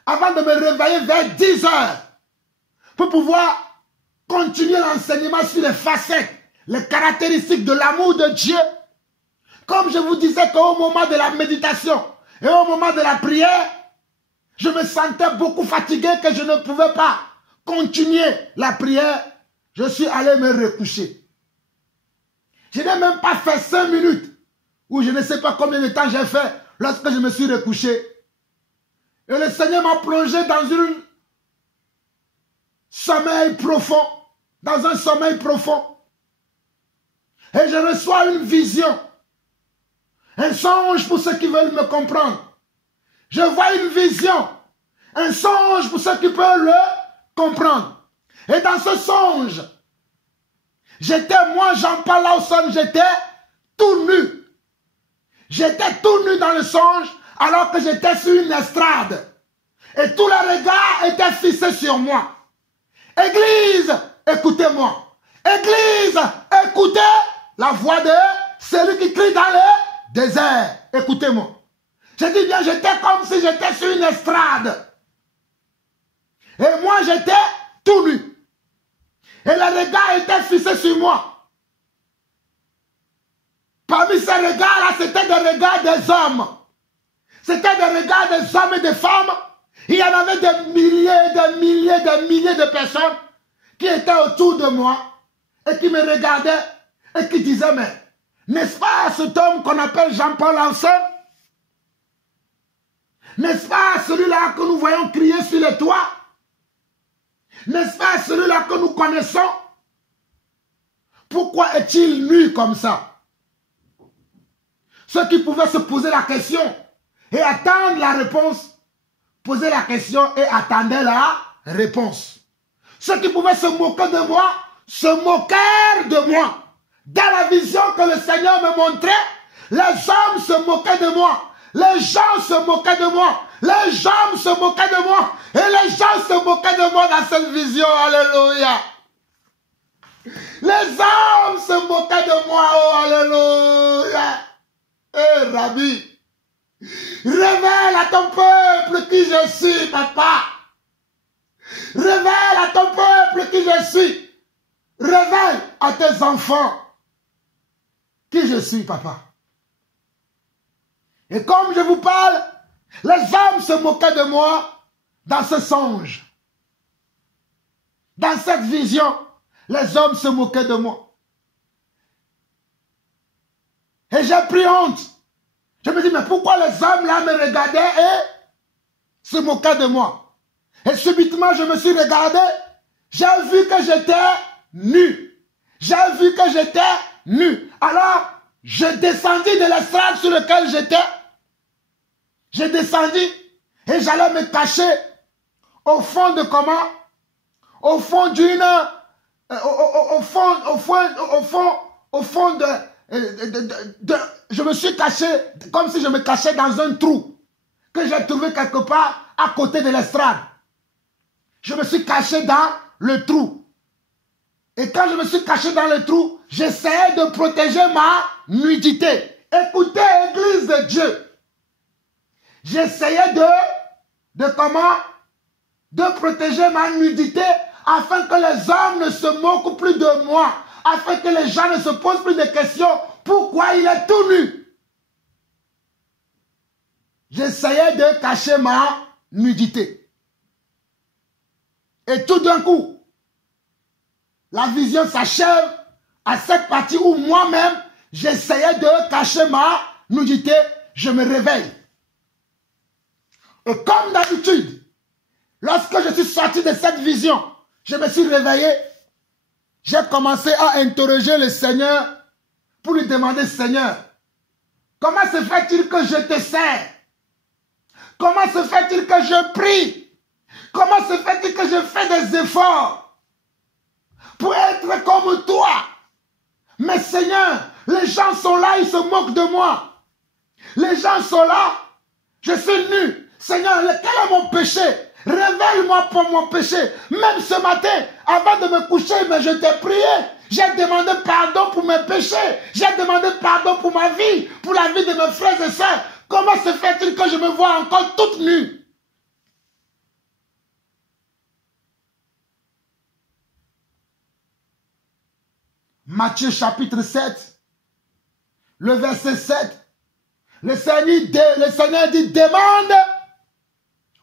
avant de me réveiller vers 10 heures pour pouvoir continuer l'enseignement sur les facettes, les caractéristiques de l'amour de Dieu. Comme je vous disais qu'au moment de la méditation et au moment de la prière, je me sentais beaucoup fatigué que je ne pouvais pas continuer la prière. Je suis allé me recoucher. Je n'ai même pas fait 5 minutes ou je ne sais pas combien de temps j'ai fait lorsque je me suis recouché. Et le Seigneur m'a plongé dans un sommeil profond. Dans un sommeil profond. Et je reçois une vision. Un songe pour ceux qui veulent me comprendre. Je vois une vision. Un songe pour ceux qui peuvent le comprendre. Et dans ce songe, moi, Jean-Paul Lawson, j'étais tout nu. J'étais tout nu dans le songe alors que j'étais sur une estrade. Et tous les regards étaient fixés sur moi. Église, écoutez-moi. Église, écoutez la voix de celui qui crie dans le désert. Écoutez-moi. Je dis bien, j'étais comme si j'étais sur une estrade. Et moi, j'étais tout nu. Et les regards étaient fixés sur moi. Parmi ces regards-là, c'était des regards des hommes. C'était des regards des hommes et des femmes. Il y en avait des milliers de personnes qui étaient autour de moi et qui me regardaient et qui disaient, mais n'est-ce pas cet homme qu'on appelle Jean-Paul Lawson? N'est-ce pas celui-là que nous voyons crier sur les toits? N'est-ce pas celui-là que nous connaissons? Pourquoi est-il nu comme ça? Ceux qui pouvaient se poser la question et attendre la réponse, posaient la question et attendaient la réponse. Ceux qui pouvaient se moquer de moi, se moquèrent de moi. Dans la vision que le Seigneur me montrait, les hommes se moquaient de moi. Les gens se moquaient de moi. Les gens se moquaient de moi. Et les gens se moquaient de moi dans cette vision. Alléluia. Les hommes se moquaient de moi. Oh, alléluia. Eh, Rabbi. Révèle à ton peuple qui je suis, papa. Révèle à ton peuple qui je suis. Révèle à tes enfants qui je suis, papa. Et comme je vous parle, les hommes se moquaient de moi dans ce songe. Dans cette vision, les hommes se moquaient de moi. Et j'ai pris honte. Je me dis, mais pourquoi les hommes là me regardaient et se moquaient de moi? Et subitement, je me suis regardé. J'ai vu que j'étais nu. J'ai vu que j'étais nu. Alors, je descendis de l'estrade sur laquelle j'étais. J'ai descendu et j'allais me cacher au fond de comment? Au fond d'une... Au fond de... Je me suis caché comme si je me cachais dans un trou que j'ai trouvé quelque part à côté de l'estrade. Je me suis caché dans le trou. Et quand je me suis caché dans le trou, j'essayais de protéger ma nudité. Écoutez, Église de Dieu. J'essayais de comment? de protéger ma nudité afin que les hommes ne se moquent plus de moi, afin que les gens ne se posent plus de questions. Pourquoi il est tout nu? J'essayais de cacher ma nudité. Et tout d'un coup, la vision s'achève à cette partie où moi-même, j'essayais de cacher ma nudité. Je me réveille. Et comme d'habitude, lorsque je suis sorti de cette vision, je me suis réveillé. J'ai commencé à interroger le Seigneur pour lui demander, Seigneur, comment se fait-il que je te sers? Comment se fait-il que je prie? Comment se fait-il que je fais des efforts pour être comme toi? Mais Seigneur, les gens sont là, ils se moquent de moi. Les gens sont là, je suis nu. Seigneur, quel est mon péché? Révèle-moi pour mon péché. Même ce matin, avant de me coucher, mais je t'ai prié. J'ai demandé pardon pour mes péchés. J'ai demandé pardon pour ma vie, pour la vie de mes frères et sœurs. Comment se fait-il que je me vois encore toute nue? Matthieu chapitre 7, le verset 7. Le Seigneur dit, demande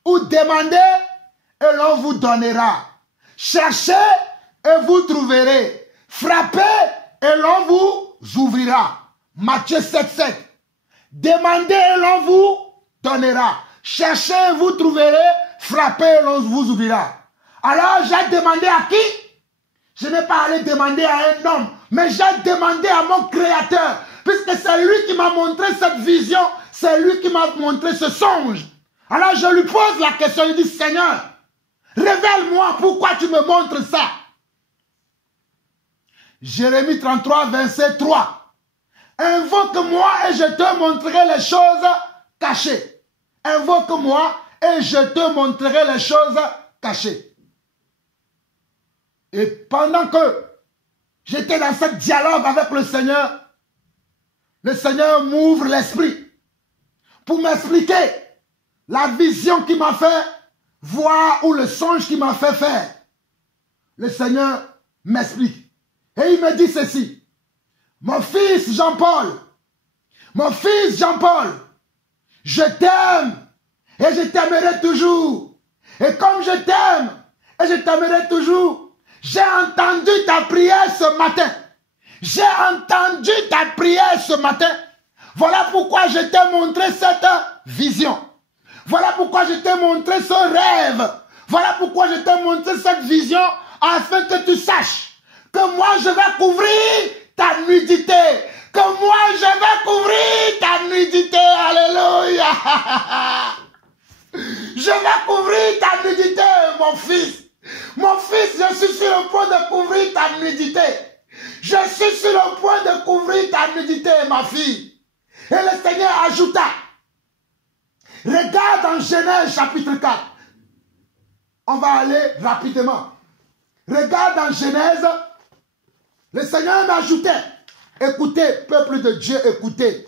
ou demandez et l'on vous donnera. Cherchez et vous trouverez. Frappez et l'on vous ouvrira. Matthieu 7, 7. Demandez et l'on vous donnera. Cherchez et vous trouverez. Frappez et l'on vous ouvrira. Alors j'ai demandé à qui? Je n'ai pas allé demander à un homme, mais j'ai demandé à mon Créateur. Puisque c'est lui qui m'a montré cette vision, c'est lui qui m'a montré ce songe. Alors je lui pose la question, il dit, Seigneur, révèle-moi pourquoi tu me montres ça. Jérémie 33, verset 3. Invoque-moi et je te montrerai les choses cachées. Invoque-moi et je te montrerai les choses cachées. Et pendant que j'étais dans ce dialogue avec le Seigneur m'ouvre l'esprit pour m'expliquer la vision qu'il m'a fait voir ou le songe qu'il m'a fait faire. Le Seigneur m'explique. Et il me dit ceci. Mon fils Jean-Paul, je t'aime et je t'aimerai toujours. Et comme je t'aime et je t'aimerai toujours, j'ai entendu ta prière ce matin. J'ai entendu ta prière ce matin. Voilà pourquoi je t'ai montré cette vision. Voilà pourquoi je t'ai montré ce rêve. Voilà pourquoi je t'ai montré cette vision, afin que tu saches que moi je vais couvrir ta nudité. Que moi je vais couvrir ta nudité. Alléluia. Je vais couvrir ta nudité, mon fils. Mon fils, je suis sur le point de couvrir ta nudité. Je suis sur le point de couvrir ta nudité, ma fille. Et le Seigneur ajouta, regarde en Genèse chapitre 4. On va aller rapidement. Regarde en Genèse, le Seigneur m'ajoutait, écoutez, peuple de Dieu, écoutez.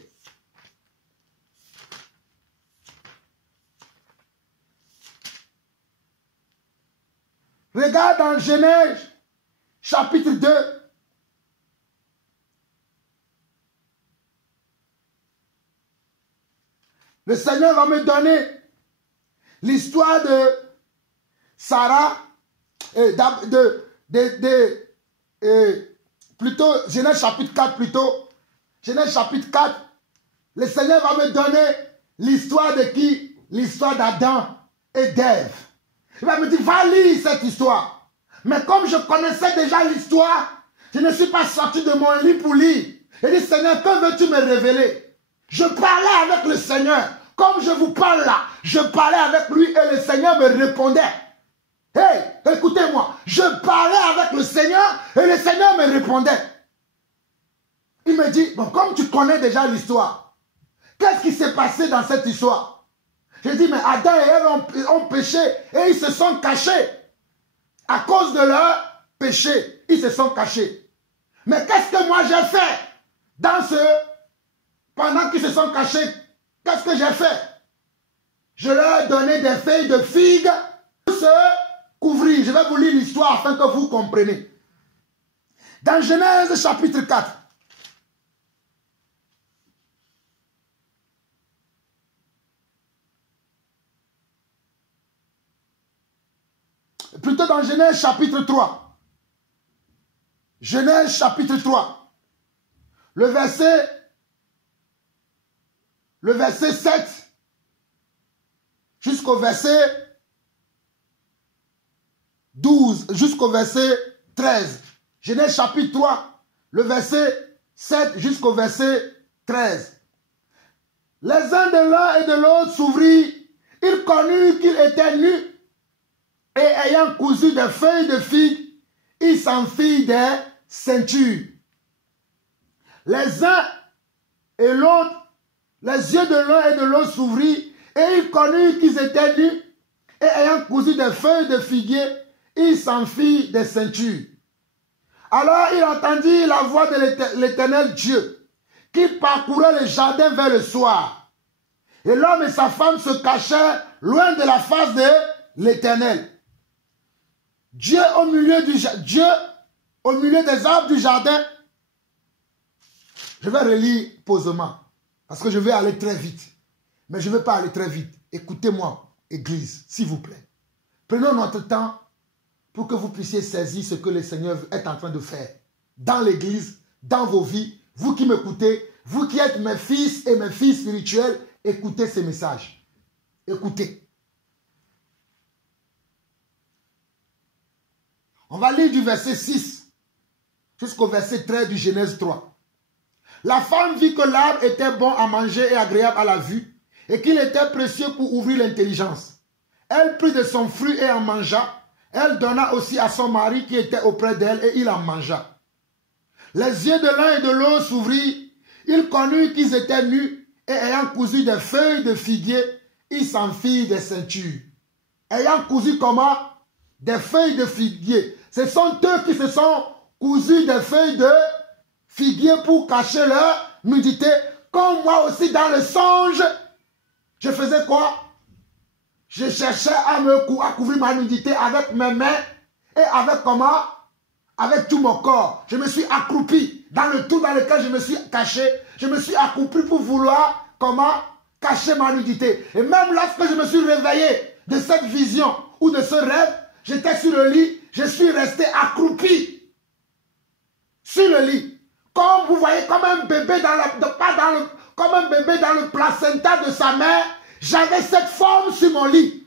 Regarde en Genèse, chapitre 2. Le Seigneur va me donner l'histoire de Sarah, plutôt, Genèse chapitre 4 plutôt. Genèse chapitre 4. Le Seigneur va me donner l'histoire de qui? L'histoire d'Adam et d'Ève. Il va me dire, va lire cette histoire. Mais comme je connaissais déjà l'histoire, je ne suis pas sorti de mon lit pour lire. Il dit, Seigneur, que veux-tu me révéler? Je parlais avec le Seigneur. Comme je vous parle là, je parlais avec lui et le Seigneur me répondait. Hey, écoutez-moi, je parlais avec le Seigneur et le Seigneur me répondait. Il me dit, bon, comme tu connais déjà l'histoire, qu'est-ce qui s'est passé dans cette histoire? J'ai dit, mais Adam et Ève ont péché et ils se sont cachés. À cause de leur péché, ils se sont cachés. Mais qu'est-ce que moi j'ai fait pendant qu'ils se sont cachés? Qu'est-ce que j'ai fait? Je leur ai donné des feuilles de figues. Tout se couvrir. Je vais vous lire l'histoire afin que vous compreniez. Dans Genèse chapitre 4, plutôt dans Genèse chapitre 3. Genèse chapitre 3. Le verset 7 jusqu'au verset 12, jusqu'au verset 13. Genèse chapitre 3, le verset 7 jusqu'au verset 13. Les uns de l'un et de l'autre s'ouvrirent. Ils connurent qu'ils étaient nus. Et ayant cousu des feuilles de figue, ils s'enfirent des ceintures. Les uns et l'autre, les yeux de l'un et de l'autre s'ouvrirent, et ils connurent qu'ils étaient nus. Et ayant cousu des feuilles de figuier, ils s'enfirent des ceintures. Alors il entendit la voix de l'Éternel Dieu, qui parcourait le jardin vers le soir. Et l'homme et sa femme se cachèrent loin de la face de l'Éternel. Dieu au milieu des arbres du jardin. Je vais relire posément, parce que je vais aller très vite. Mais je ne vais pas aller très vite. Écoutez-moi, Église, s'il vous plaît. Prenons notre temps pour que vous puissiez saisir ce que le Seigneur est en train de faire. Dans l'Église, dans vos vies, vous qui m'écoutez, vous qui êtes mes fils et mes filles spirituelles, écoutez ces messages. Écoutez. On va lire du verset 6 jusqu'au verset 13 du Genèse 3. La femme vit que l'arbre était bon à manger et agréable à la vue, et qu'il était précieux pour ouvrir l'intelligence. Elle prit de son fruit et en mangea. Elle donna aussi à son mari qui était auprès d'elle, et il en mangea. Les yeux de l'un et de l'autre s'ouvrirent. Ils connurent qu'ils étaient nus, et ayant cousu des feuilles de figuier, ils s'enfirent des ceintures. Ayant cousu comment? Des feuilles de figuier. Ce sont eux qui se sont cousus des feuilles de figuier pour cacher leur nudité. Comme moi aussi dans le songe, je faisais quoi? Je cherchais à couvrir ma nudité avec mes mains et avec comment? Avec tout mon corps. Je me suis accroupi dans le trou dans lequel je me suis caché. Je me suis accroupi pour vouloir comment? Cacher ma nudité. Et même lorsque je me suis réveillé de cette vision ou de ce rêve, j'étais sur le lit, je suis resté accroupi sur le lit. Comme vous voyez, comme un bébé comme un bébé dans le placenta de sa mère, j'avais cette forme sur mon lit.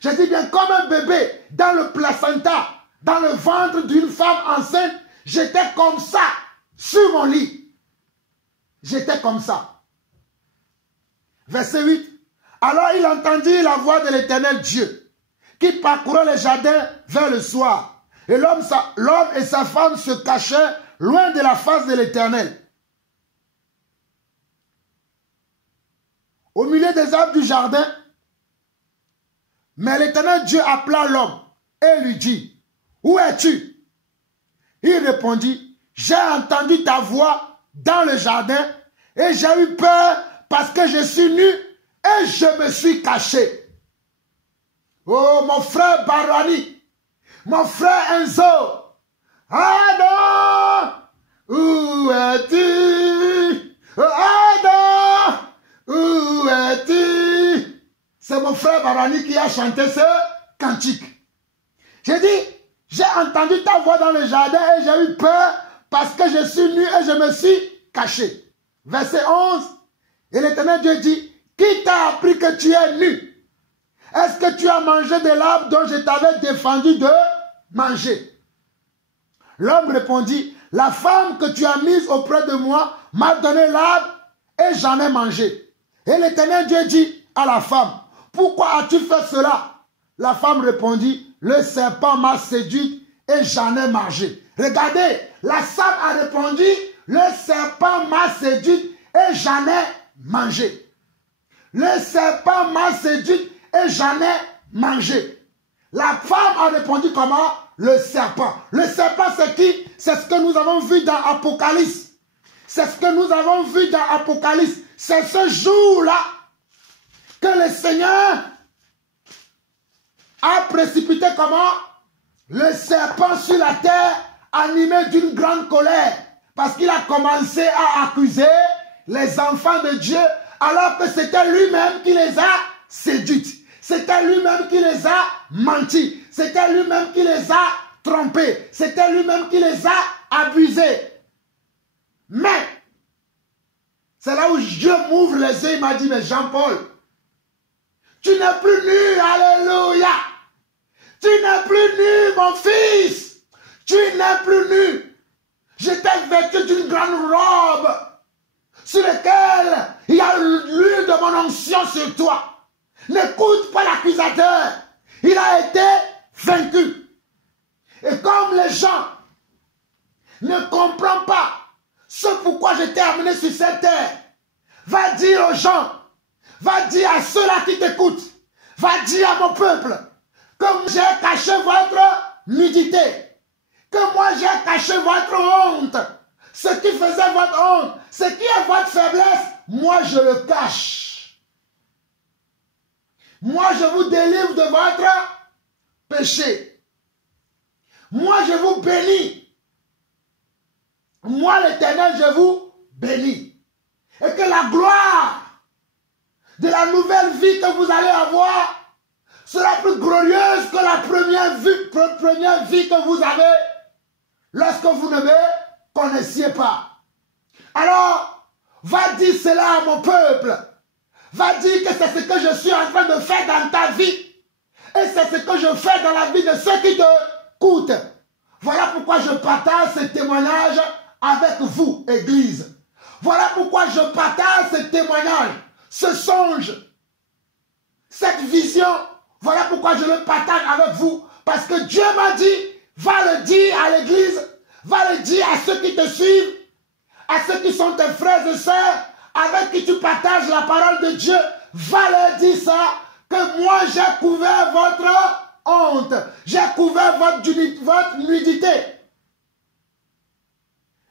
Je dis bien comme un bébé dans le placenta, dans le ventre d'une femme enceinte, j'étais comme ça sur mon lit. J'étais comme ça. Verset 8. Alors il entendit la voix de l'Éternel Dieu, qui parcourait le jardin vers le soir. Et l'homme et sa femme se cachaient loin de la face de l'Éternel. Au milieu des arbres du jardin, mais l'Éternel Dieu appela l'homme et lui dit, « Où es-tu » Il répondit, « J'ai entendu ta voix dans le jardin et j'ai eu peur parce que je suis nu et je me suis caché. » Oh, mon frère Barani, mon frère Enzo, Adam, où es-tu? Adam, où es-tu? C'est mon frère Barani qui a chanté ce cantique. J'ai dit, j'ai entendu ta voix dans le jardin et j'ai eu peur parce que je suis nu et je me suis caché. Verset 11, et l'Éternel Dieu dit, qui t'a appris que tu es nu? Est-ce que tu as mangé de l'arbre dont je t'avais défendu de manger? L'homme répondit, la femme que tu as mise auprès de moi m'a donné l'arbre et j'en ai mangé. Et l'Éternel Dieu dit à la femme, pourquoi as-tu fait cela? La femme répondit, le serpent m'a séduite et j'en ai mangé. Regardez, la femme a répondu, le serpent m'a séduite et j'en ai mangé. Le serpent m'a séduite et j'en ai mangé. La femme a répondu comment? Le serpent. Le serpent c'est qui? C'est ce que nous avons vu dans Apocalypse. C'est ce que nous avons vu dans Apocalypse. C'est ce jour-là que le Seigneur a précipité comment? Le serpent sur la terre, animé d'une grande colère. Parce qu'il a commencé à accuser les enfants de Dieu, alors que c'était lui-même qui les a séduites. C'était lui-même qui les a menti. C'était lui-même qui les a trompés. C'était lui-même qui les a abusés. Mais, c'est là où Dieu m'ouvre les yeux, il m'a dit, mais Jean-Paul, tu n'es plus nu, alléluia. Tu n'es plus nu, mon fils. Tu n'es plus nu. Je t'ai vêtu d'une grande robe sur laquelle il y a l'huile de mon onction sur toi. N'écoute pas l'accusateur. Il a été vaincu. Et comme les gens ne comprennent pas ce pourquoi je t'ai amené sur cette terre, va dire aux gens, va dire à ceux-là qui t'écoutent, va dire à mon peuple, que j'ai caché votre nudité, que moi j'ai caché votre honte, ce qui faisait votre honte, ce qui est votre faiblesse, moi je le cache. Moi je vous délivre de votre péché. Moi je vous bénis. Moi l'Éternel je vous bénis. Et que la gloire de la nouvelle vie que vous allez avoir sera plus glorieuse que la première vie que vous avez lorsque vous ne me connaissiez pas. Alors, va dire cela à mon peuple. Va dire que c'est ce que je suis en train de faire dans ta vie. Et c'est ce que je fais dans la vie de ceux qui te écoutent. Voilà pourquoi je partage ce témoignage avec vous, Église. Voilà pourquoi je partage ce témoignage, ce songe, cette vision. Voilà pourquoi je le partage avec vous. Parce que Dieu m'a dit, va le dire à l'Église, va le dire à ceux qui te suivent, à ceux qui sont tes frères et sœurs, avec qui tu partages la parole de Dieu. Va leur dire ça, que moi j'ai couvert votre honte, j'ai couvert votre nudité.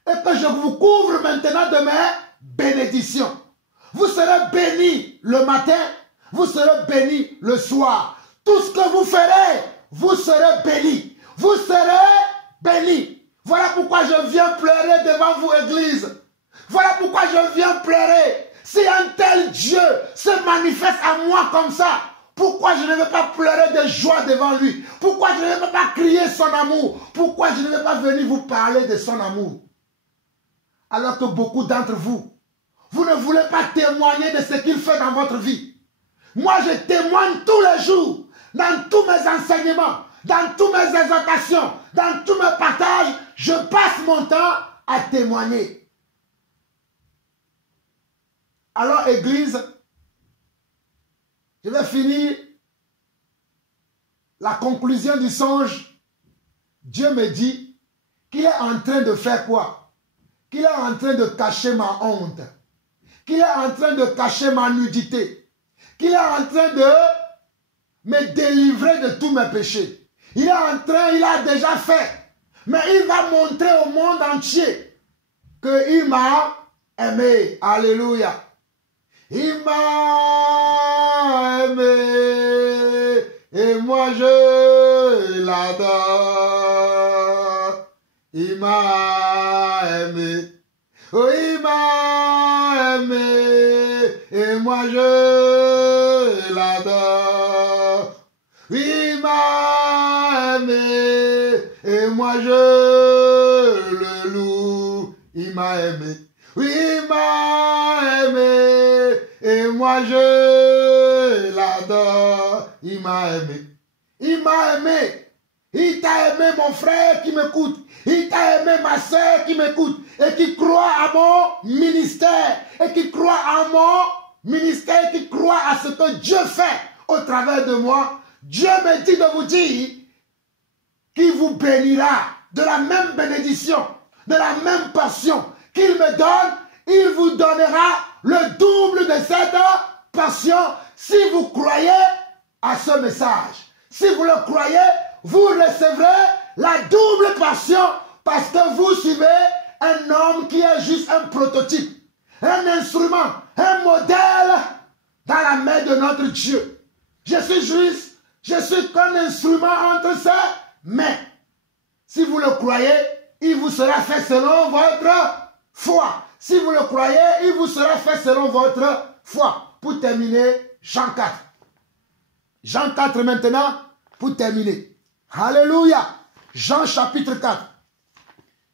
Et que je vous couvre maintenant de mes bénédictions. Vous serez bénis le matin, vous serez bénis le soir. Tout ce que vous ferez, vous serez bénis. Vous serez bénis. Voilà pourquoi je viens pleurer devant vous, Église. Voilà pourquoi je viens pleurer. Si un tel Dieu se manifeste à moi comme ça, pourquoi je ne vais pas pleurer de joie devant lui? Pourquoi je ne vais pas crier son amour? Pourquoi je ne vais pas venir vous parler de son amour? Alors que beaucoup d'entre vous, vous ne voulez pas témoigner de ce qu'il fait dans votre vie. Moi, je témoigne tous les jours, dans tous mes enseignements, dans toutes mes exhortations, dans tous mes partages, je passe mon temps à témoigner. Alors, Église, je vais finir la conclusion du songe. Dieu me dit qu'il est en train de faire quoi? Qu'il est en train de cacher ma honte, qu'il est en train de cacher ma nudité, qu'il est en train de me délivrer de tous mes péchés. Il est en train, il a déjà fait, mais il va montrer au monde entier qu'il m'a aimé. Alléluia. Il m'a aimé et moi je l'adore. Il m'a aimé. Oh, il m'a aimé et moi je l'adore. Il m'a aimé et moi je le loue. Il m'a aimé. Oui, il m'a aimé et moi je l'adore. Il m'a aimé. Il m'a aimé. Il t'a aimé, mon frère qui m'écoute. Il t'a aimé, ma soeur qui m'écoute et qui croit à mon ministère, et qui croit à mon ministère, qui croit à ce que Dieu fait au travers de moi. Dieu me dit de vous dire qu'il vous bénira de la même bénédiction, de la même passion qu'il me donne. Il vous donnera le double de cette passion si vous croyez à ce message. Si vous le croyez, vous recevrez la double passion parce que vous suivez un homme qui est juste un prototype, un instrument, un modèle dans la main de notre Dieu. Je suis juste Je suis qu'un instrument entre ses mains. Si vous le croyez, il vous sera fait selon votre foi. Si vous le croyez, il vous sera fait selon votre foi. Pour terminer, Jean 4. Jean 4 maintenant, pour terminer. Alléluia. Jean chapitre 4.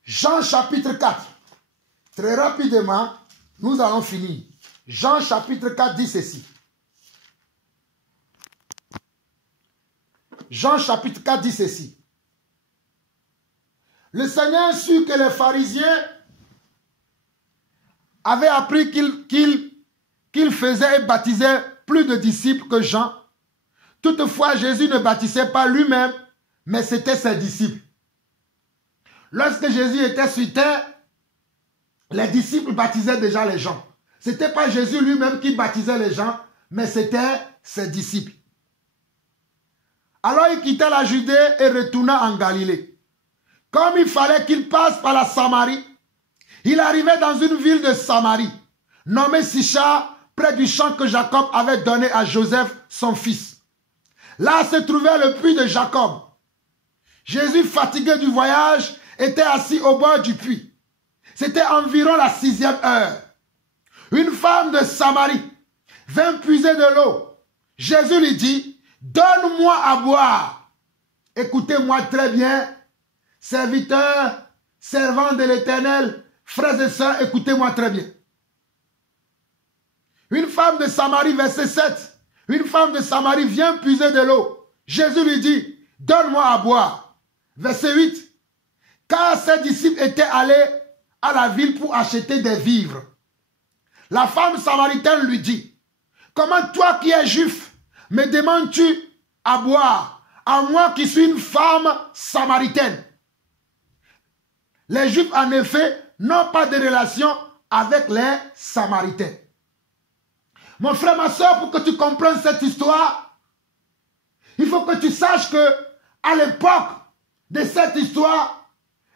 Jean chapitre 4. Très rapidement, nous allons finir. Jean chapitre 4 dit ceci. Jean chapitre 4 dit ceci. Le Seigneur sut que les pharisiens avaient appris qu'il faisait et baptisait plus de disciples que Jean. Toutefois, Jésus ne baptisait pas lui-même, mais c'était ses disciples. Lorsque Jésus était sur terre, les disciples baptisaient déjà les gens. Ce n'était pas Jésus lui-même qui baptisait les gens, mais c'était ses disciples. Alors il quitta la Judée et retourna en Galilée. Comme il fallait qu'il passe par la Samarie, il arrivait dans une ville de Samarie, nommée Sichar, près du champ que Jacob avait donné à Joseph, son fils. Là se trouvait le puits de Jacob. Jésus, fatigué du voyage, était assis au bord du puits. C'était environ la 6e heure. Une femme de Samarie vint puiser de l'eau. Jésus lui dit, « Donne-moi à boire. » Écoutez-moi très bien, serviteurs, servants de l'Éternel, frères et sœurs, écoutez-moi très bien. Une femme de Samarie, verset 7. Une femme de Samarie vient puiser de l'eau. Jésus lui dit, « Donne-moi à boire. » Verset 8. Car ses disciples étaient allés à la ville pour acheter des vivres. La femme samaritaine lui dit, « Comment toi qui es juif, me demandes-tu à boire, à moi qui suis une femme samaritaine? » Les juifs, en effet, n'ont pas de relation avec les samaritains. Mon frère, ma soeur, pour que tu comprennes cette histoire, il faut que tu saches que à l'époque de cette histoire,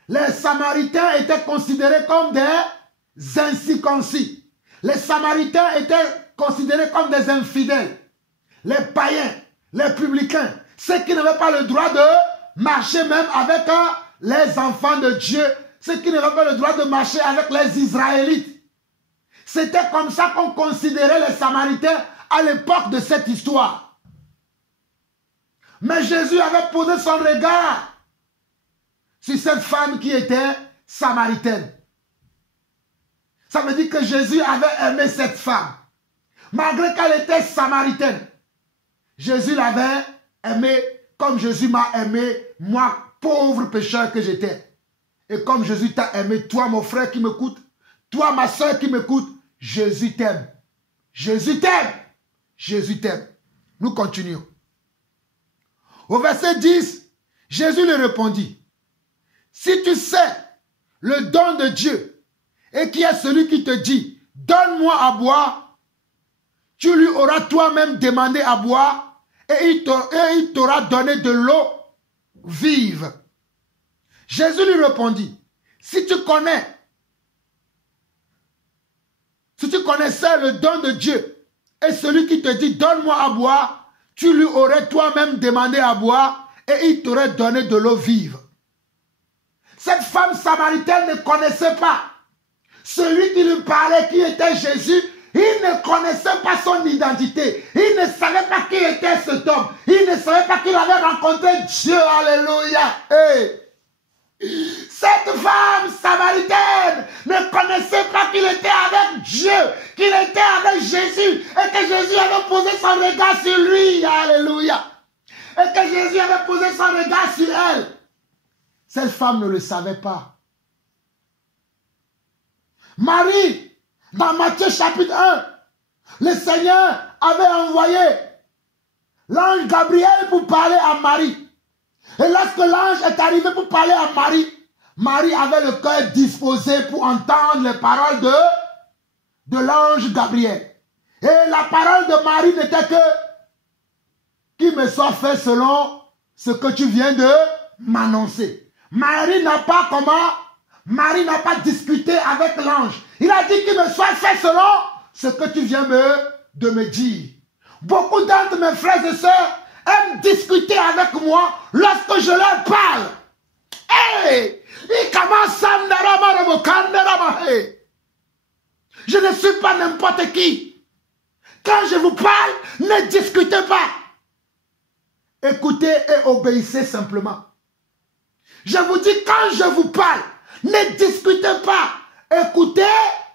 les Samaritains étaient considérés comme des incirconcis. Les Samaritains étaient considérés comme des infidèles. Les païens, les publicains, ceux qui n'avaient pas le droit de marcher même avec les enfants de Dieu, ceux qui n'avaient pas le droit de marcher avec les Israélites. C'était comme ça qu'on considérait les Samaritains à l'époque de cette histoire. Mais Jésus avait posé son regard sur cette femme qui était samaritaine. Ça veut dire que Jésus avait aimé cette femme. Malgré qu'elle était samaritaine, Jésus l'avait aimée comme Jésus m'a aimé, moi, pauvre pécheur que j'étais. Et comme Jésus t'a aimé, toi, mon frère qui m'écoute, toi, ma soeur qui m'écoute, Jésus t'aime. Jésus t'aime. Jésus t'aime. Nous continuons. Au verset 10, Jésus lui répondit, « Si tu sais le don de Dieu et qui est celui qui te dit, « Donne-moi à boire », tu lui auras toi-même demandé à boire et il t'aura donné de l'eau vive. » Jésus lui répondit, « Si tu connaissais le don de Dieu et celui qui te dit, « Donne-moi à boire », tu lui aurais toi-même demandé à boire et il t'aurait donné de l'eau vive. Cette femme samaritaine ne connaissait pas celui qui lui parlait, qui était Jésus. Il ne connaissait pas son identité. Il ne savait pas qui était cet homme. Il ne savait pas qu'il avait rencontré Dieu. Alléluia. Hey. Cette femme samaritaine ne connaissait pas qu'il était avec Dieu, qu'il était avec Jésus et que Jésus avait posé son regard sur lui. Alléluia. Et que Jésus avait posé son regard sur elle. Cette femme ne le savait pas. Marie, dans Matthieu chapitre 1, le Seigneur avait envoyé l'ange Gabriel pour parler à Marie. Et lorsque l'ange est arrivé pour parler à Marie, Marie avait le cœur disposé pour entendre les paroles de l'ange Gabriel. Et la parole de Marie n'était que « Qu'il me soit fait selon ce que tu viens de m'annoncer ». Marie n'a pas Marie n'a pas discuté avec l'ange. Il a dit qu'il me soit fait selon ce que tu viens de me dire. Beaucoup d'entre mes frères et sœurs aiment discuter avec moi lorsque je leur parle. Hey! Je ne suis pas n'importe qui. Quand je vous parle, ne discutez pas. Écoutez et obéissez simplement. Je vous dis, quand je vous parle, ne discutez pas. Écoutez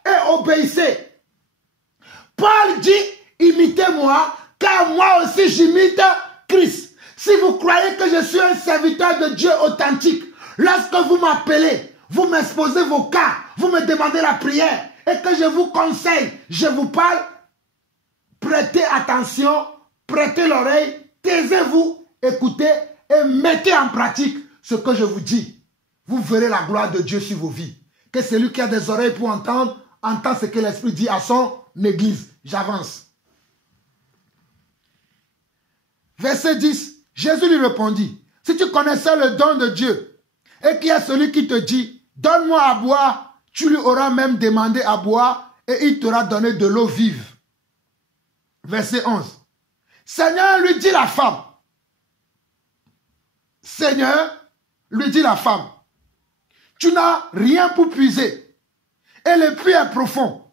et obéissez. Paul dit, imitez-moi, car moi aussi j'imite Christ. Si vous croyez que je suis un serviteur de Dieu authentique, lorsque vous m'appelez, vous m'exposez vos cas, vous me demandez la prière, et que je vous conseille, je vous parle, prêtez attention, prêtez l'oreille, taisez-vous, écoutez et mettez en pratique ce que je vous dis. Vous verrez la gloire de Dieu sur vos vies. Que celui qui a des oreilles pour entendre, entend ce que l'Esprit dit à son église. J'avance. Verset 10. Jésus lui répondit, si tu connaissais le don de Dieu, et qu'il y a celui qui te dit, donne-moi à boire, tu lui auras même demandé à boire, et il t'aura donné de l'eau vive. Verset 11. Seigneur, lui dit la femme. Seigneur, lui dit la femme, tu n'as rien pour puiser, et le puits est profond.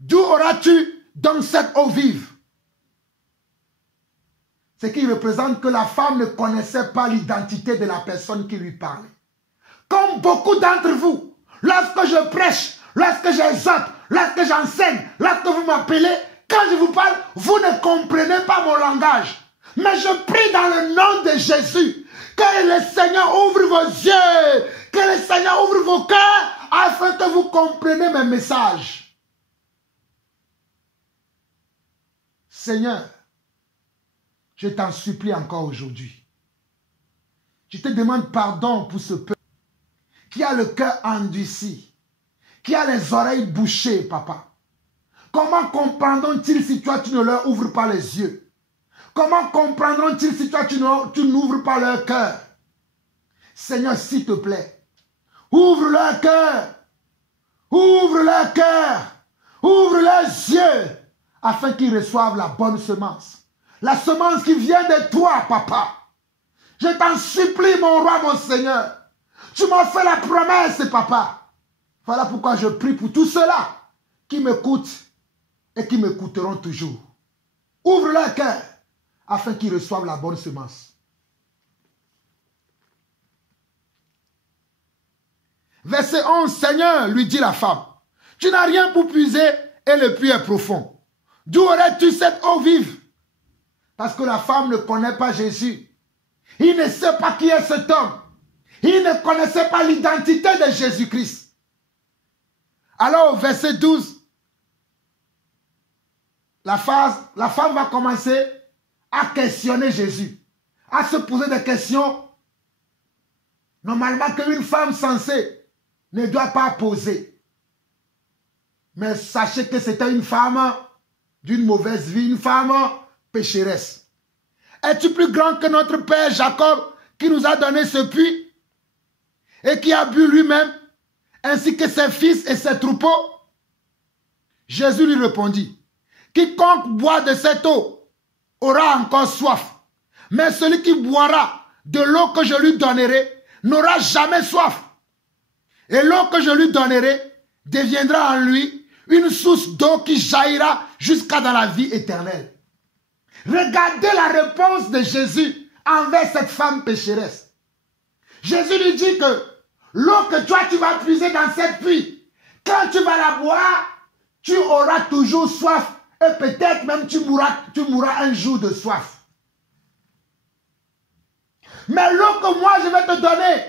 D'où auras-tu donc cette eau vive? Ce qui représente que la femme ne connaissait pas l'identité de la personne qui lui parlait. Comme beaucoup d'entre vous, lorsque je prêche, lorsque j'exhorte, lorsque j'enseigne, lorsque vous m'appelez, quand je vous parle, vous ne comprenez pas mon langage. Mais je prie dans le nom de Jésus, que le Seigneur ouvre vos yeux, que le Seigneur ouvre vos cœurs, afin que vous compreniez mes messages. Seigneur, je t'en supplie encore aujourd'hui. Je te demande pardon pour ce peuple qui a le cœur endurci, qui a les oreilles bouchées, papa. Comment comprendront-ils si toi tu ne leur ouvres pas les yeux? Comment comprendront-ils si toi tu n'ouvres pas leur cœur? Seigneur, s'il te plaît, ouvre leur cœur, ouvre leur cœur, ouvre leurs yeux, afin qu'ils reçoivent la bonne semence. La semence qui vient de toi, papa. Je t'en supplie, mon roi, mon Seigneur. Tu m'as fait la promesse, papa. Voilà pourquoi je prie pour tous ceux-là qui m'écoutent et qui m'écouteront toujours. Ouvre leur cœur afin qu'ils reçoivent la bonne semence. Verset 11, Seigneur, lui dit la femme, tu n'as rien pour puiser et le puits est profond. D'où aurais-tu cette eau vive? Parce que la femme ne connaît pas Jésus. Il ne sait pas qui est cet homme. Il ne connaissait pas l'identité de Jésus-Christ. Alors au verset 12, la femme va commencer à questionner Jésus, à se poser des questions normalement qu'une femme sensée ne doit pas poser. Mais sachez que c'était une femme d'une mauvaise vie, une femme pécheresse. Es-tu plus grand que notre père Jacob qui nous a donné ce puits et qui a bu lui-même ainsi que ses fils et ses troupeaux? Jésus lui répondit, quiconque boit de cette eau aura encore soif, mais celui qui boira de l'eau que je lui donnerai n'aura jamais soif. Et l'eau que je lui donnerai deviendra en lui une source d'eau qui jaillira jusqu'à dans la vie éternelle. Regardez la réponse de Jésus envers cette femme pécheresse. Jésus lui dit que l'eau que toi tu vas puiser dans cette puits, quand tu vas la boire, tu auras toujours soif et peut-être même tu mourras un jour de soif. Mais l'eau que moi je vais te donner,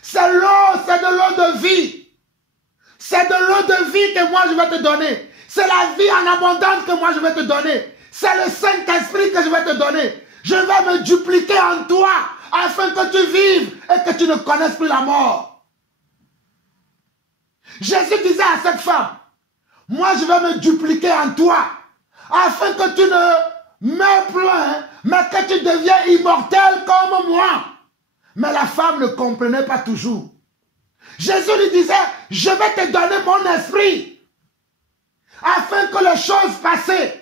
c'est de l'eau de vie. C'est de l'eau de vie que moi je vais te donner. C'est la vie en abondance que moi je vais te donner. C'est le Saint-Esprit que je vais te donner. Je vais me dupliquer en toi afin que tu vives et que tu ne connaisses plus la mort. Jésus disait à cette femme, moi je vais me dupliquer en toi afin que tu ne meurs plus, mais que tu deviens immortel comme moi. Mais la femme ne comprenait pas toujours. Jésus lui disait, je vais te donner mon esprit afin que les choses passées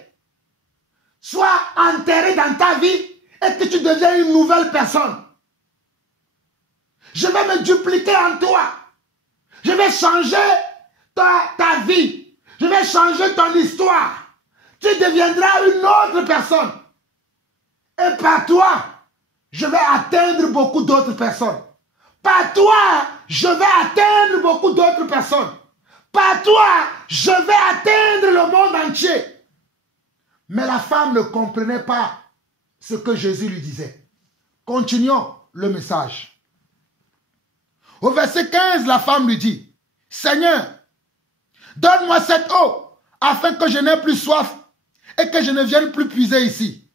soient enterrées dans ta vie et que tu deviens une nouvelle personne. Je vais me dupliquer en toi. Je vais changer ta vie. Je vais changer ton histoire. Tu deviendras une autre personne. Et par toi, je vais atteindre beaucoup d'autres personnes. Par toi, je vais atteindre beaucoup d'autres personnes. Par toi, je vais atteindre le monde entier. Mais la femme ne comprenait pas ce que Jésus lui disait. Continuons le message. Au verset 15, la femme lui dit, « Seigneur, donne-moi cette eau, afin que je n'ai plus soif et que je ne vienne plus puiser ici. »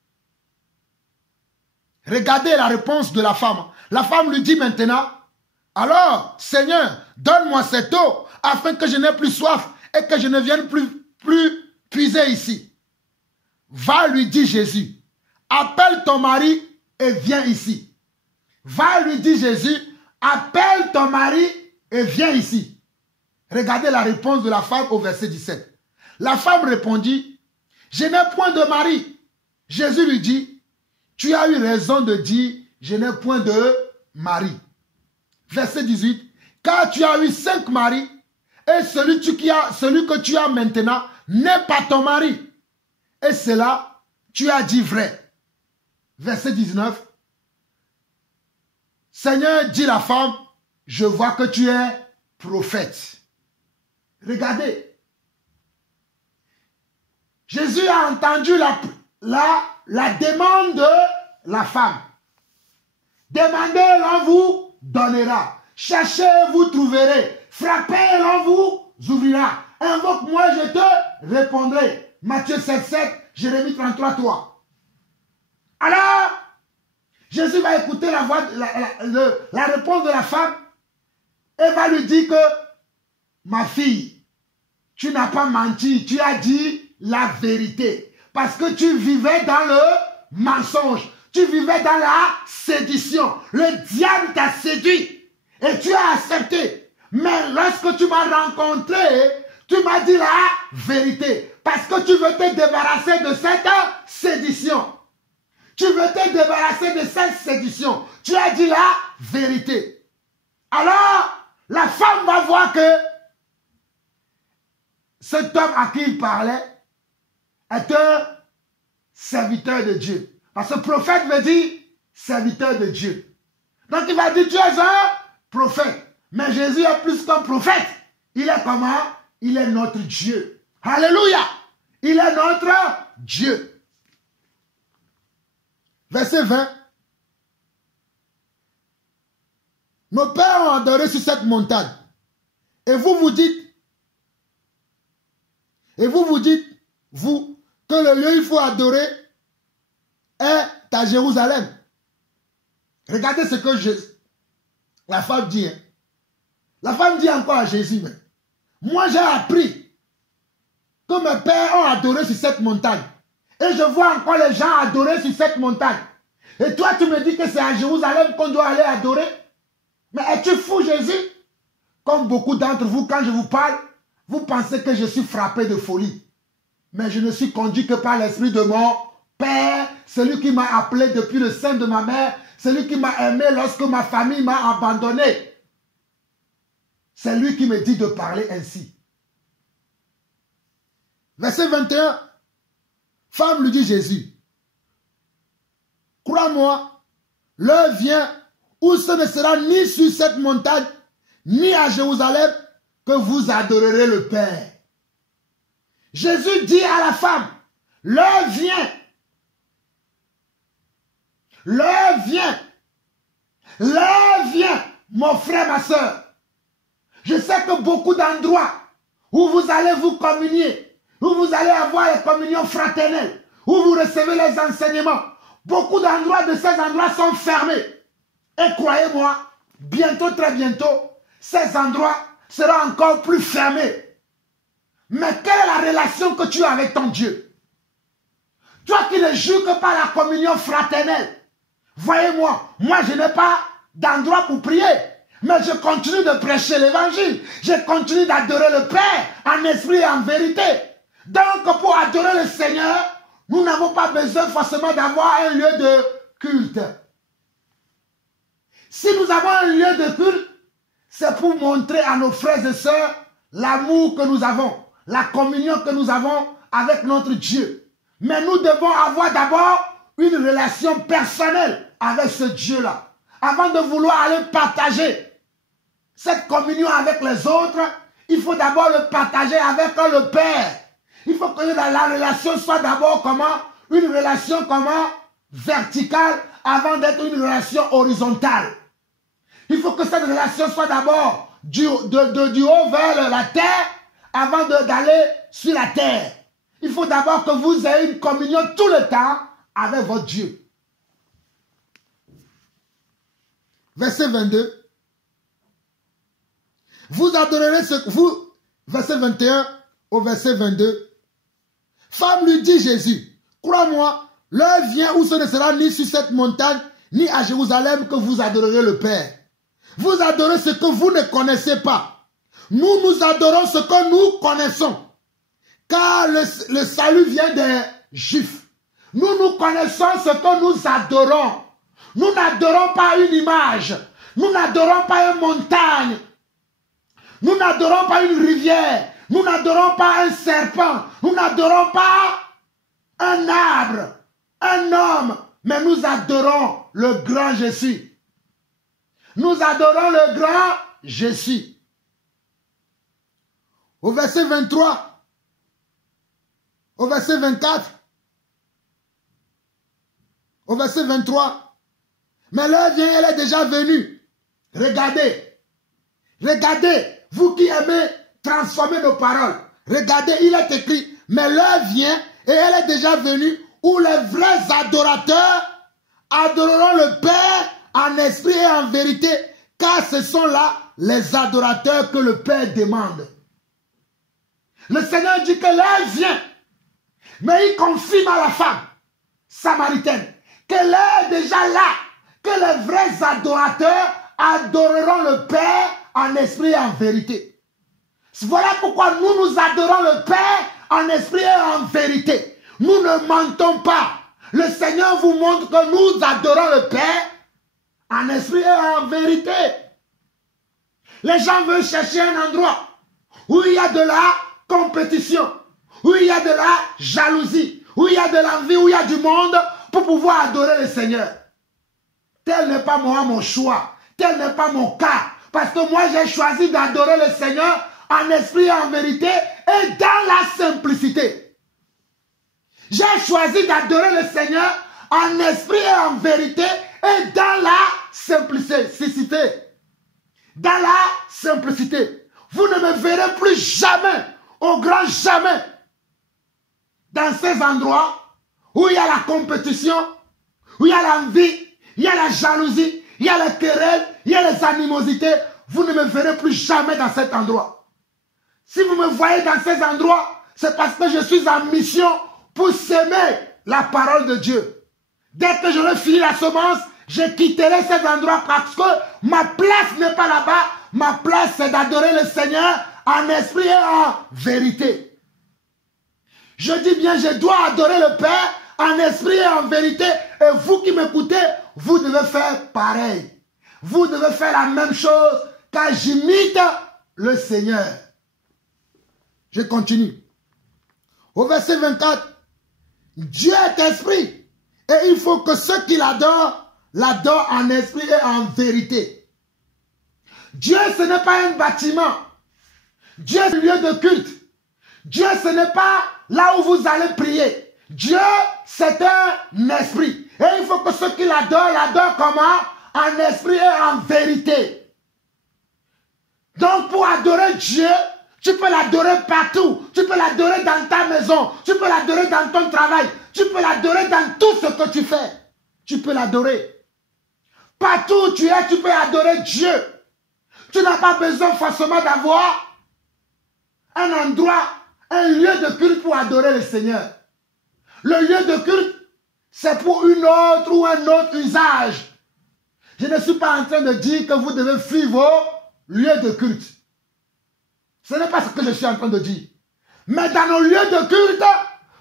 Regardez la réponse de la femme. La femme lui dit maintenant, « Alors, Seigneur, donne-moi cette eau, afin que je n'ai plus soif et que je ne vienne plus puiser ici. » Va, lui dit Jésus, « Appelle ton mari et viens ici. » Va, lui dit Jésus, « Appelle ton mari et viens ici. » Regardez la réponse de la femme au verset 17. La femme répondit, « Je n'ai point de mari. » Jésus lui dit, « Tu as eu raison de dire, je n'ai point de mari. » Verset 18, « Car tu as eu 5 maris, et celui que tu as maintenant n'est pas ton mari. Et cela, tu as dit vrai. » Verset 19, « Seigneur, dit la femme, je vois que tu es prophète. » Regardez. Jésus a entendu la demande de la femme. Demandez, l'on vous donnera. Cherchez, vous trouverez. Frappez, l'on vous ouvrira. Invoque-moi, je te répondrai. Matthieu 7,7, Jérémie 33,3. Alors, Jésus va écouter la réponse de la femme et va lui dire que, ma fille, tu n'as pas menti, tu as dit la vérité. Parce que tu vivais dans le mensonge, tu vivais dans la sédition. Le diable t'a séduit et tu as accepté. Mais lorsque tu m'as rencontré, tu m'as dit la vérité. Parce que tu veux te débarrasser de cette sédition. Tu veux te débarrasser de cette sédition. Tu as dit la vérité. Alors, la femme va voir que cet homme à qui il parlait est un serviteur de Dieu. Parce que prophète veut dire serviteur de Dieu. Donc il va dire, tu es un prophète. Mais Jésus est plus qu'un prophète. Il est comment? Il est notre Dieu. Alléluia. Il est notre Dieu. Verset 20. Nos pères ont adoré sur cette montagne. Et vous dites, vous, que le lieu il faut adorer est à Jérusalem. Regardez ce que la femme dit. Hein. La femme dit encore à Jésus, mais moi j'ai appris que mes pères ont adoré sur cette montagne. Et je vois encore les gens adorer sur cette montagne. Et toi tu me dis que c'est à Jérusalem qu'on doit aller adorer. Mais es-tu fou, Jésus? Comme beaucoup d'entre vous, quand je vous parle, vous pensez que je suis frappé de folie. Mais je ne suis conduit que par l'esprit de mon Père, celui qui m'a appelé depuis le sein de ma mère, celui qui m'a aimé lorsque ma famille m'a abandonné. C'est lui qui me dit de parler ainsi. Verset 21. Femme lui dit Jésus, crois-moi, l'heure vient où ce ne sera ni sur cette montagne, ni à Jérusalem, que vous adorerez le Père. Jésus dit à la femme, l'heure vient. L'heure vient. L'heure vient, mon frère, ma soeur. Je sais que beaucoup d'endroits où vous allez vous communier, où vous allez avoir les communions fraternelles, où vous recevez les enseignements, beaucoup d'endroits de ces endroits sont fermés. Et croyez-moi, bientôt, très bientôt, ces endroits seront encore plus fermés. Mais quelle est la relation que tu as avec ton Dieu? Toi qui ne joues que par la communion fraternelle. Voyez-moi, moi je n'ai pas d'endroit pour prier. Mais je continue de prêcher l'évangile. Je continue d'adorer le Père en esprit et en vérité. Donc pour adorer le Seigneur, nous n'avons pas besoin forcément d'avoir un lieu de culte. Si nous avons un lieu de culte, c'est pour montrer à nos frères et sœurs l'amour que nous avons, la communion que nous avons avec notre Dieu. Mais nous devons avoir d'abord une relation personnelle avec ce Dieu-là. Avant de vouloir aller partager cette communion avec les autres, il faut d'abord le partager avec le Père. Il faut que la relation soit d'abord comment? Une relation comment? Verticale avant d'être une relation horizontale. Il faut que cette relation soit d'abord du haut vers la terre avant d'aller sur la terre. Il faut d'abord que vous ayez une communion tout le temps avec votre Dieu. Verset 22. Vous adorerez ce que vous, verset 21 au verset 22. Femme, lui dit Jésus, crois-moi, l'heure vient où ce ne sera ni sur cette montagne, ni à Jérusalem que vous adorerez le Père. Vous adorez ce que vous ne connaissez pas. Nous, nous adorons ce que nous connaissons. Car le salut vient des Juifs. Nous, nous connaissons ce que nous adorons. Nous n'adorons pas une image. Nous n'adorons pas une montagne. Nous n'adorons pas une rivière. Nous n'adorons pas un serpent. Nous n'adorons pas un arbre, un homme. Mais nous adorons le grand Jésus. Nous adorons le grand Jésus. Au verset 23, au verset 24, au verset 23, mais l'heure vient, elle est déjà venue. Regardez, regardez, vous qui aimez transformer nos paroles, regardez, il est écrit, mais l'heure vient et elle est déjà venue où les vrais adorateurs adoreront le Père en esprit et en vérité, car ce sont là les adorateurs que le Père demande. Le Seigneur dit que l'heure vient, mais il confirme à la femme samaritaine que l'heure est déjà là, que les vrais adorateurs adoreront le Père en esprit et en vérité. Voilà pourquoi nous adorons le Père en esprit et en vérité. Nous ne mentons pas. Le Seigneur vous montre que nous adorons le Père en esprit et en vérité. Les gens veulent chercher un endroit où il y a de la compétition, où il y a de la jalousie, où il y a de l'envie, où il y a du monde pour pouvoir adorer le Seigneur. Tel n'est pas moi mon choix, tel n'est pas mon cas, parce que moi j'ai choisi d'adorer le Seigneur en esprit et en vérité et dans la simplicité. J'ai choisi d'adorer le Seigneur en esprit et en vérité et dans la simplicité. Dans la simplicité. Vous ne me verrez plus jamais, au grand jamais, dans ces endroits où il y a la compétition, où il y a l'envie, il y a la jalousie, il y a les querelles, il y a les animosités. Vous ne me verrez plus jamais dans cet endroit. Si vous me voyez dans ces endroits, c'est parce que je suis en mission pour s'aimer la parole de Dieu. Dès que j'aurai fini la semence, je quitterai cet endroit parce que ma place n'est pas là-bas. Ma place, c'est d'adorer le Seigneur en esprit et en vérité. Je dis bien, je dois adorer le Père en esprit et en vérité. Et vous qui m'écoutez, vous devez faire pareil. Vous devez faire la même chose car j'imite le Seigneur. Je continue. Au verset 24, Dieu est esprit et il faut que ceux qui l'adorent, l'adorent en esprit et en vérité. Dieu, ce n'est pas un bâtiment. Dieu, c'est un lieu de culte. Dieu, ce n'est pas là où vous allez prier. Dieu, c'est un esprit. Et il faut que ceux qui l'adorent, l'adorent comment? En esprit et en vérité. Donc, pour adorer Dieu, tu peux l'adorer partout. Tu peux l'adorer dans ta maison. Tu peux l'adorer dans ton travail. Tu peux l'adorer dans tout ce que tu fais. Tu peux l'adorer. Partout où tu es, tu peux adorer Dieu. Tu n'as pas besoin forcément d'avoir un endroit, un lieu de culte pour adorer le Seigneur. Le lieu de culte, c'est pour une autre ou un autre usage. Je ne suis pas en train de dire que vous devez fuir vos lieux de culte. Ce n'est pas ce que je suis en train de dire. Mais dans nos lieux de culte,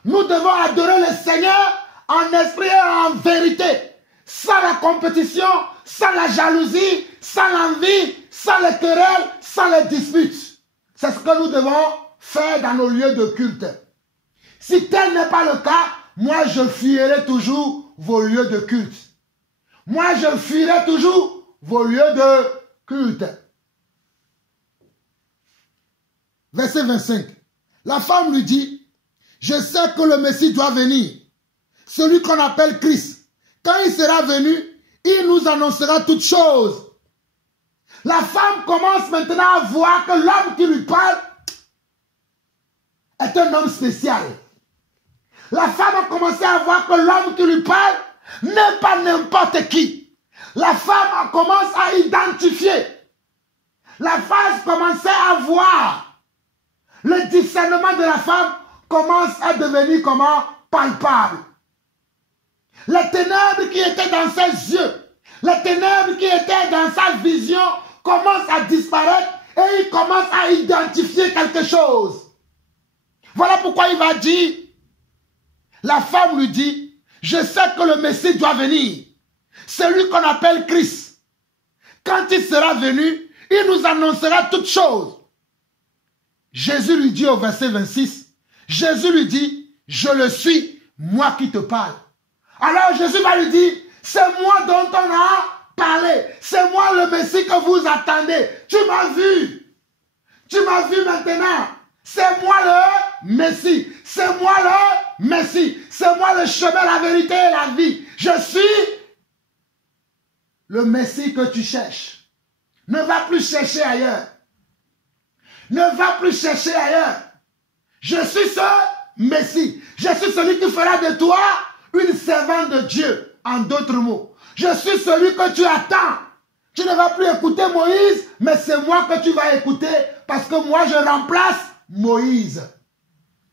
nous devons adorer le Seigneur en esprit et en vérité. sans la compétition, sans la jalousie, sans l'envie, sans les querelles, sans les disputes. C'est ce que nous devons faire dans nos lieux de culte. Si tel n'est pas le cas, moi je fuirai toujours vos lieux de culte. Moi je fuirai toujours vos lieux de culte. Verset 25. La femme lui dit, je sais que le Messie doit venir, celui qu'on appelle Christ. Quand il sera venu, il nous annoncera toutes choses. La femme commence maintenant à voir que l'homme qui lui parle est un homme spécial. La femme a commencé à voir que l'homme qui lui parle n'est pas n'importe qui. La femme commence à identifier. La femme commençait à voir. Le discernement de la femme commence à devenir comment? Palpable. Les ténèbres qui étaient dans ses yeux, les ténèbres qui étaient dans sa vision commencent à disparaître et il commence à identifier quelque chose. Voilà pourquoi il va dire, la femme lui dit, je sais que le Messie doit venir, celui qu'on appelle Christ. Quand il sera venu, il nous annoncera toutes choses. Jésus lui dit au verset 26, Jésus lui dit, je le suis, moi qui te parle. Alors Jésus va lui dire, c'est moi dont on a parlé, c'est moi le Messie que vous attendez. Tu m'as vu maintenant. C'est moi le Messie, c'est moi le Messie, c'est moi le chemin, la vérité et la vie. Je suis le Messie que tu cherches. Ne va plus chercher ailleurs. Ne va plus chercher ailleurs. Je suis ce Messie. Je suis celui qui fera de toi une servante de Dieu. En d'autres mots, je suis celui que tu attends. Tu ne vas plus écouter Moïse, mais c'est moi que tu vas écouter parce que moi je remplace Moïse.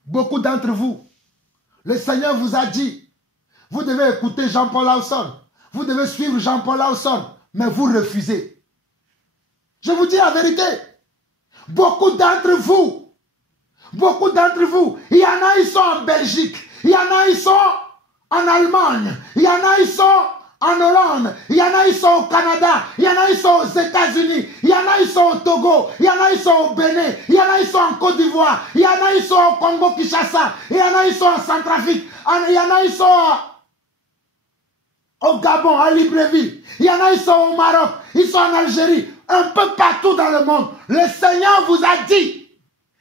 Beaucoup d'entre vous, le Seigneur vous a dit, vous devez écouter Jean-Paul Lawson, vous devez suivre Jean-Paul Lawson, mais vous refusez. Je vous dis la vérité. Beaucoup d'entre vous, il y en a, ils sont en Belgique, il y en a, ils sont en Allemagne, il y en a, ils sont en Hollande, il y en a, ils sont au Canada, il y en a, ils sont aux États-Unis, il y en a, ils sont au Togo, il y en a, ils sont au Bénin, il y en a, ils sont en Côte d'Ivoire, il y en a, ils sont au Congo-Kinshasa, il y en a, ils sont en Centrafrique, il y en a, ils sont au Gabon, à Libreville, il y en a, ils sont au Maroc, ils sont en Algérie, un peu partout dans le monde. Le Seigneur vous a dit,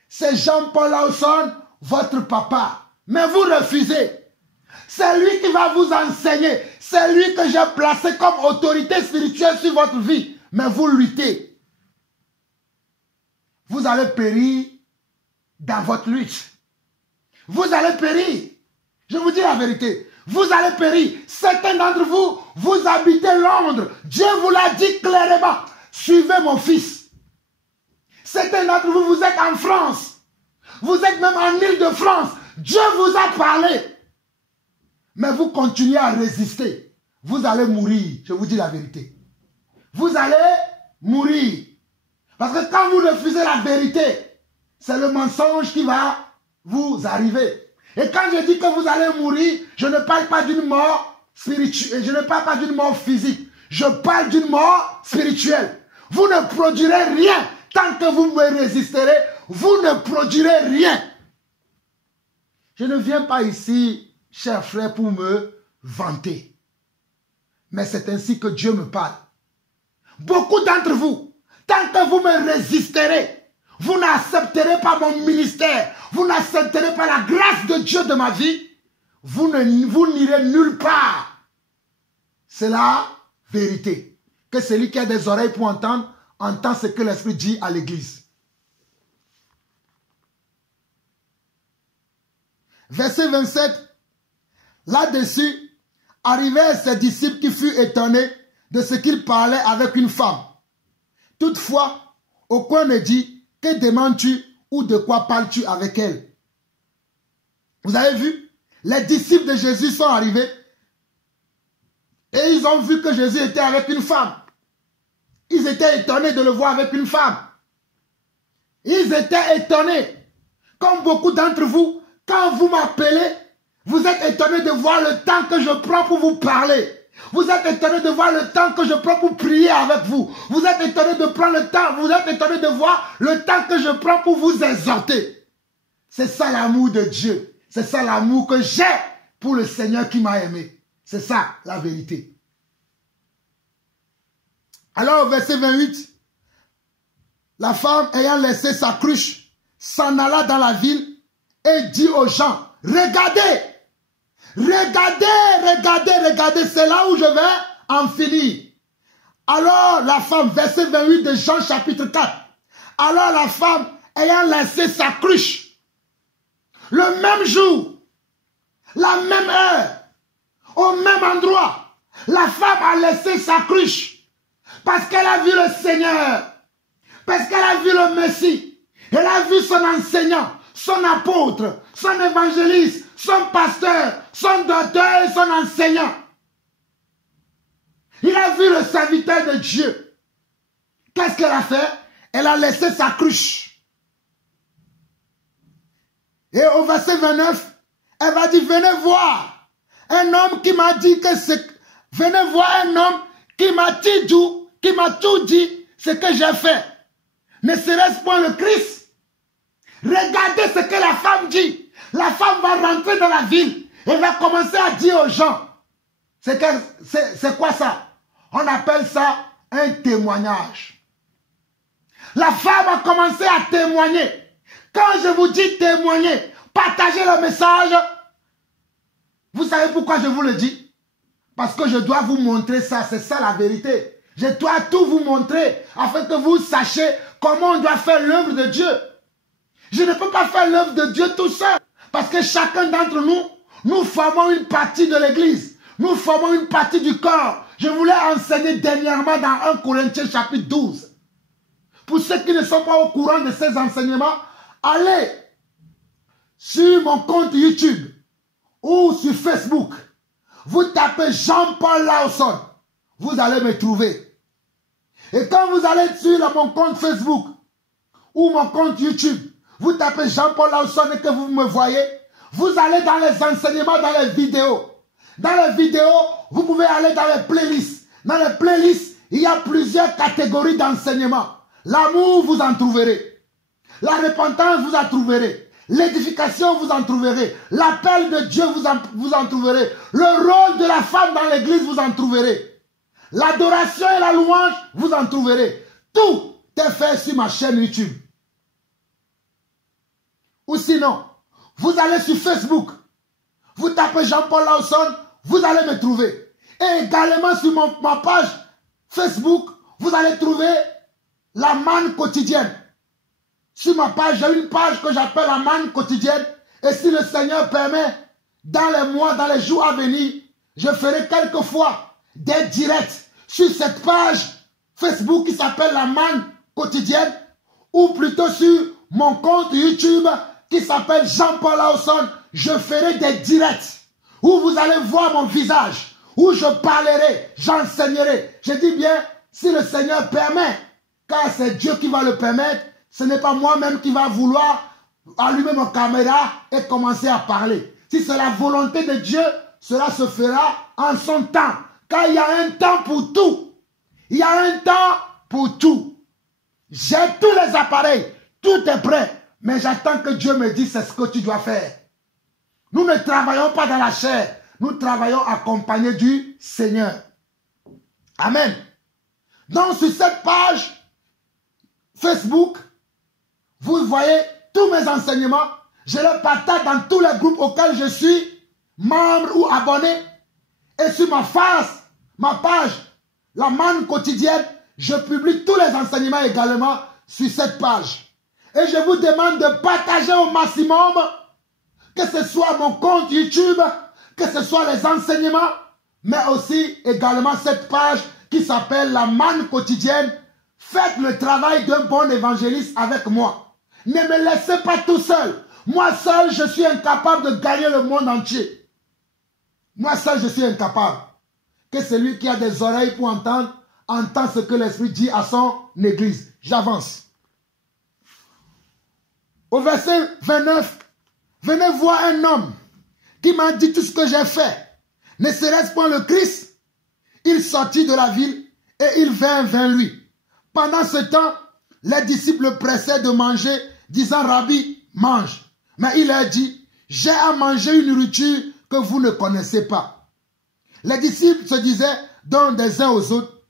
c'est Jean-Paul Lawson, votre papa, mais vous refusez. C'est lui qui va vous enseigner. C'est lui que j'ai placé comme autorité spirituelle sur votre vie. Mais vous luttez. Vous allez périr dans votre lutte. Vous allez périr. Je vous dis la vérité. Vous allez périr. Certains d'entre vous, vous habitez Londres. Dieu vous l'a dit clairement. Suivez mon fils. Certains d'entre vous, vous êtes en France. Vous êtes même en Île-de-France. Dieu vous a parlé. Mais vous continuez à résister. Vous allez mourir. Je vous dis la vérité. Vous allez mourir. Parce que quand vous refusez la vérité, c'est le mensonge qui va vous arriver. Et quand je dis que vous allez mourir, je ne parle pas d'une mort spirituelle. Je ne parle pas d'une mort physique. Je parle d'une mort spirituelle. Vous ne produirez rien. Tant que vous me résisterez, vous ne produirez rien. Je ne viens pas ici, chers frères, pour me vanter. Mais c'est ainsi que Dieu me parle. Beaucoup d'entre vous, tant que vous me résisterez, vous n'accepterez pas mon ministère, vous n'accepterez pas la grâce de Dieu de ma vie, vous n'irez nulle part. C'est la vérité. Que celui qui a des oreilles pour entendre, entend ce que l'Esprit dit à l'Église. Verset 27. Là-dessus, arrivèrent ses disciples qui furent étonnés de ce qu'il parlait avec une femme. Toutefois, aucun ne dit, que demandes-tu ou de quoi parles-tu avec elle? Vous avez vu? Les disciples de Jésus sont arrivés et ils ont vu que Jésus était avec une femme. Ils étaient étonnés de le voir avec une femme. Ils étaient étonnés. Comme beaucoup d'entre vous, quand vous m'appelez, vous êtes étonnés de voir le temps que je prends pour vous parler. Vous êtes étonné de voir le temps que je prends pour prier avec vous. Vous êtes étonné de prendre le temps. Vous êtes étonné de voir le temps que je prends pour vous exhorter. C'est ça l'amour de Dieu. C'est ça l'amour que j'ai pour le Seigneur qui m'a aimé. C'est ça la vérité. Alors, verset 28, la femme ayant laissé sa cruche s'en alla dans la ville et dit aux gens, regardez, regardez, regardez, regardez, c'est là où je vais en finir. Alors la femme, verset 28 de Jean chapitre 4, alors la femme ayant laissé sa cruche, le même jour, la même heure, au même endroit, la femme a laissé sa cruche parce qu'elle a vu le Seigneur, parce qu'elle a vu le Messie, elle a vu son enseignant, son apôtre, son évangéliste, son pasteur, son docteur et son enseignant. Il a vu le serviteur de Dieu. Qu'est-ce qu'elle a fait? Elle a laissé sa cruche. Et au verset 29, elle va dire, venez voir un homme qui m'a dit que c'est... Venez voir un homme qui m'a tout dit ce que j'ai fait. Ne serait-ce pas le Christ? Regardez ce que la femme dit. La femme va rentrer dans la ville et va commencer à dire aux gens. C'est quoi ça? On appelle ça un témoignage. La femme a commencé à témoigner. Quand je vous dis témoigner, partagez le message. Vous savez pourquoi je vous le dis? Parce que je dois vous montrer ça. C'est ça la vérité. Je dois tout vous montrer afin que vous sachiez comment on doit faire l'œuvre de Dieu. Je ne peux pas faire l'œuvre de Dieu tout seul. Parce que chacun d'entre nous, nous formons une partie de l'église. Nous formons une partie du corps. Je voulais enseigner dernièrement dans 1 Corinthiens chapitre 12. Pour ceux qui ne sont pas au courant de ces enseignements, allez sur mon compte YouTube ou sur Facebook. Vous tapez Jean-Paul Lawson. Vous allez me trouver. Et quand vous allez sur mon compte Facebook ou mon compte YouTube, vous tapez Jean-Paul Lawson et que vous me voyez, vous allez dans les enseignements, dans les vidéos. Dans les vidéos, vous pouvez aller dans les playlists. Dans les playlists, il y a plusieurs catégories d'enseignements. L'amour, vous en trouverez. La repentance, vous en trouverez. L'édification, vous en trouverez. L'appel de Dieu, vous en trouverez. Le rôle de la femme dans l'église, vous en trouverez. L'adoration et la louange, vous en trouverez. Tout est fait sur ma chaîne YouTube. Ou sinon, vous allez sur Facebook. Vous tapez Jean-Paul Lawson, vous allez me trouver. Et également sur ma page Facebook, vous allez trouver la manne quotidienne. Sur ma page, j'ai une page que j'appelle la manne quotidienne. Et si le Seigneur permet, dans les mois, dans les jours à venir, je ferai quelquefois des directs sur cette page Facebook qui s'appelle la manne quotidienne, ou plutôt sur mon compte YouTube qui s'appelle Jean-Paul Lawson. Je ferai des directs où vous allez voir mon visage, où je parlerai, j'enseignerai. Je dis bien, si le Seigneur permet, car c'est Dieu qui va le permettre, ce n'est pas moi-même qui va vouloir allumer ma caméra et commencer à parler. Si c'est la volonté de Dieu, cela se fera en son temps. Car il y a un temps pour tout. Il y a un temps pour tout. J'ai tous les appareils, tout est prêt. Mais j'attends que Dieu me dise c'est ce que tu dois faire. Nous ne travaillons pas dans la chair. Nous travaillons accompagnés du Seigneur. Amen. Donc sur cette page Facebook, vous voyez tous mes enseignements. Je les partage dans tous les groupes auxquels je suis membre ou abonné. Et sur ma page, la manne quotidienne, je publie tous les enseignements également sur cette page. Et je vous demande de partager au maximum, que ce soit mon compte YouTube, que ce soit les enseignements, mais aussi également cette page qui s'appelle la manne quotidienne. Faites le travail d'un bon évangéliste avec moi. Ne me laissez pas tout seul. Moi seul, je suis incapable de gagner le monde entier. Moi seul, je suis incapable. Que celui qui a des oreilles pour entendre, entend ce que l'Esprit dit à son église. J'avance. Au verset 29, venez voir un homme qui m'a dit tout ce que j'ai fait. Ne serait-ce pas le Christ? il sortit de la ville et il vint vers lui. Pendant ce temps, les disciples le pressaient de manger, disant, Rabbi, mange. Mais il leur dit, j'ai à manger une nourriture que vous ne connaissez pas. Les disciples se disaient donc des uns aux autres,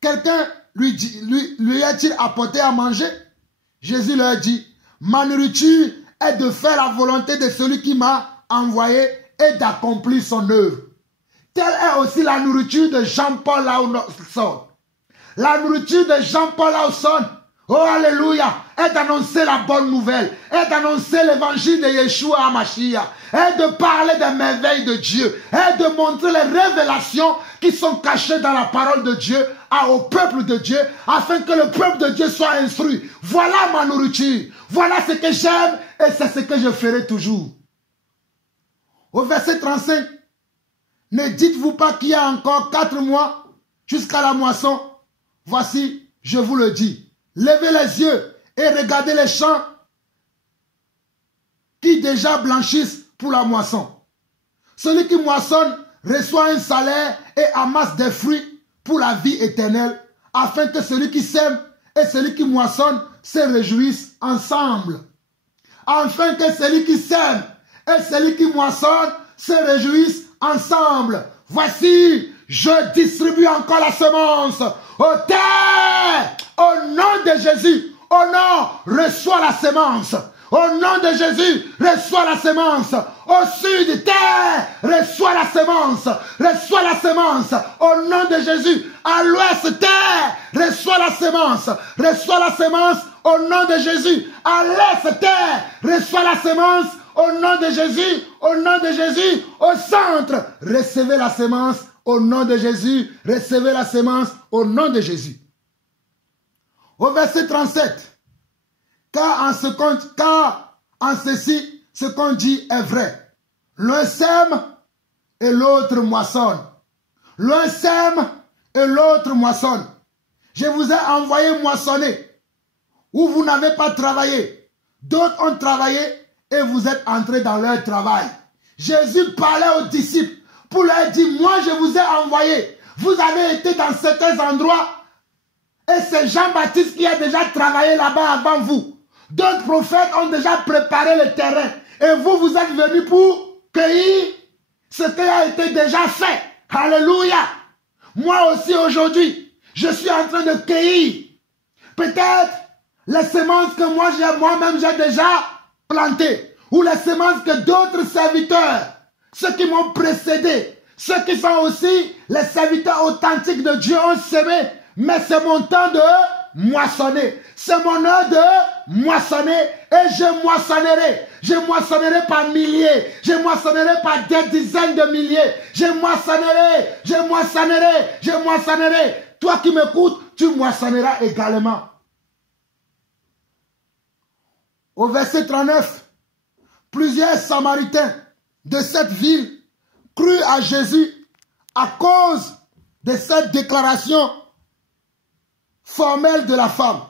quelqu'un lui a-t-il apporté à manger? Jésus leur dit, ma nourriture est de faire la volonté de celui qui m'a envoyé et d'accomplir son œuvre. Telle est aussi la nourriture de Jean-Paul Lawson. La nourriture de Jean-Paul Lawson, oh alléluia, est d'annoncer la bonne nouvelle, est d'annoncer l'évangile de Yeshua HaMashiach, est de parler des merveilles de Dieu, est de montrer les révélations qui sont cachées dans la parole de Dieu au peuple de Dieu, afin que le peuple de Dieu soit instruit. Voilà ma nourriture, voilà ce que j'aime et c'est ce que je ferai toujours. Au verset 35, ne dites-vous pas qu'il y a encore 4 mois jusqu'à la moisson? Voici, je vous le dis, levez les yeux et regardez les champs qui déjà blanchissent pour la moisson. Celui qui moissonne reçoit un salaire et amasse des fruits pour la vie éternelle, afin que celui qui sème et celui qui moissonne se réjouissent ensemble. Afin que celui qui sème et celui qui moissonne se réjouissent ensemble. Voici, je distribue encore la semence aux terres. Au nom de Jésus, au nom, reçois la semence. Au nom de Jésus, reçois la semence. Au sud, terre, reçois la semence. Reçois la semence. Au nom de Jésus, à l'ouest, terre, reçois la semence. Reçois la semence. Au nom de Jésus, à l'est, terre, reçois la semence. Au nom de Jésus, au nom de Jésus, au centre, recevez la semence. Au nom de Jésus, recevez la semence. Au nom de Jésus. Au verset 37. Car en ceci, ce qu'on dit est vrai. L'un sème et l'autre moissonne. L'un sème et l'autre moissonne. Je vous ai envoyé moissonner, où vous n'avez pas travaillé. D'autres ont travaillé et vous êtes entrés dans leur travail. Jésus parlait aux disciples pour leur dire, moi je vous ai envoyé. Vous avez été dans certains endroits et c'est Jean-Baptiste qui a déjà travaillé là-bas avant vous. D'autres prophètes ont déjà préparé le terrain. Et vous, vous êtes venus pour cueillir ce qui a été déjà fait. Alléluia. Moi aussi aujourd'hui, je suis en train de cueillir. Peut-être les semences que moi-même j'ai déjà plantées. Ou les semences que d'autres serviteurs, ceux qui m'ont précédé, ceux qui sont aussi les serviteurs authentiques de Dieu ont semé. Mais c'est mon temps de moissonner. C'est mon heure de moissonner et je moissonnerai. Je moissonnerai par milliers. Je moissonnerai par des dizaines de milliers. Je moissonnerai. Je moissonnerai. Je moissonnerai. Toi qui m'écoutes, tu moissonneras également. Au verset 39, plusieurs Samaritains de cette ville crurent à Jésus à cause de cette déclaration formelle de la femme.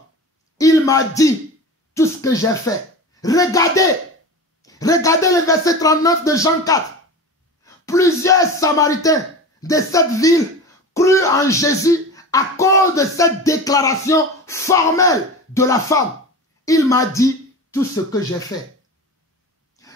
Il m'a dit tout ce que j'ai fait. Regardez le verset 39 de Jean 4. Plusieurs Samaritains de cette ville crurent en Jésus à cause de cette déclaration formelle de la femme. Il m'a dit tout ce que j'ai fait.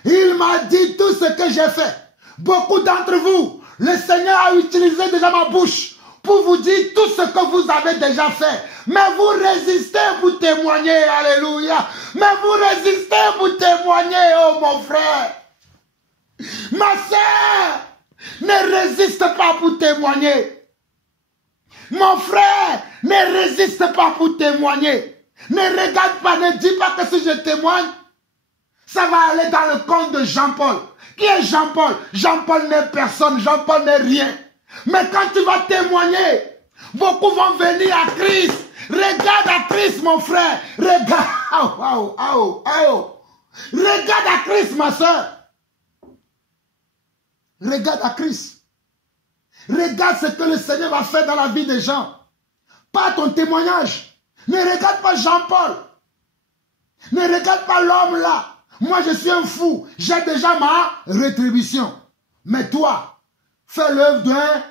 Il m'a dit tout ce que j'ai fait. Beaucoup d'entre vous, le Seigneur a utilisé déjà ma bouche pour vous dire tout ce que vous avez déjà fait. Mais vous résistez pour témoigner, alléluia. Mais vous résistez pour témoigner, oh mon frère. Ma sœur, ne résiste pas pour témoigner. Mon frère, ne résiste pas pour témoigner. Ne regarde pas, ne dis pas que si je témoigne, ça va aller dans le compte de Jean-Paul. Qui est Jean-Paul? Jean-Paul n'est personne, Jean-Paul n'est rien. Mais quand tu vas témoigner, beaucoup vont venir à Christ. Regarde à Christ, mon frère. Regarde. Regarde à Christ, ma soeur. Regarde à Christ. Regarde ce que le Seigneur va faire dans la vie des gens. Pas ton témoignage. Ne regarde pas Jean-Paul. Ne regarde pas l'homme là. Moi, je suis un fou. J'ai déjà ma rétribution. Mais toi, fais l'œuvre d'un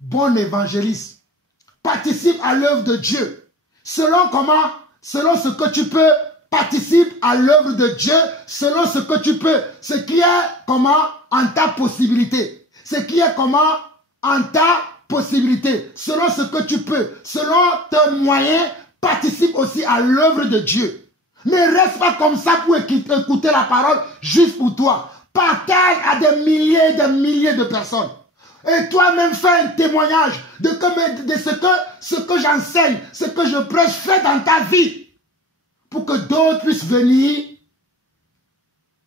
bon évangéliste. Participe à l'œuvre de Dieu. Selon comment? Selon ce que tu peux, participe à l'œuvre de Dieu, selon ce que tu peux. Ce qui est comment? En ta possibilité. Ce qui est comment? En ta possibilité. Selon ce que tu peux. Selon tes moyens, participe aussi à l'œuvre de Dieu. Ne reste pas comme ça pour écouter la parole juste pour toi. Partage à des milliers et des milliers de personnes. Et toi-même fais un témoignage de ce que j'enseigne, ce que je prêche, fais dans ta vie. Pour que d'autres puissent venir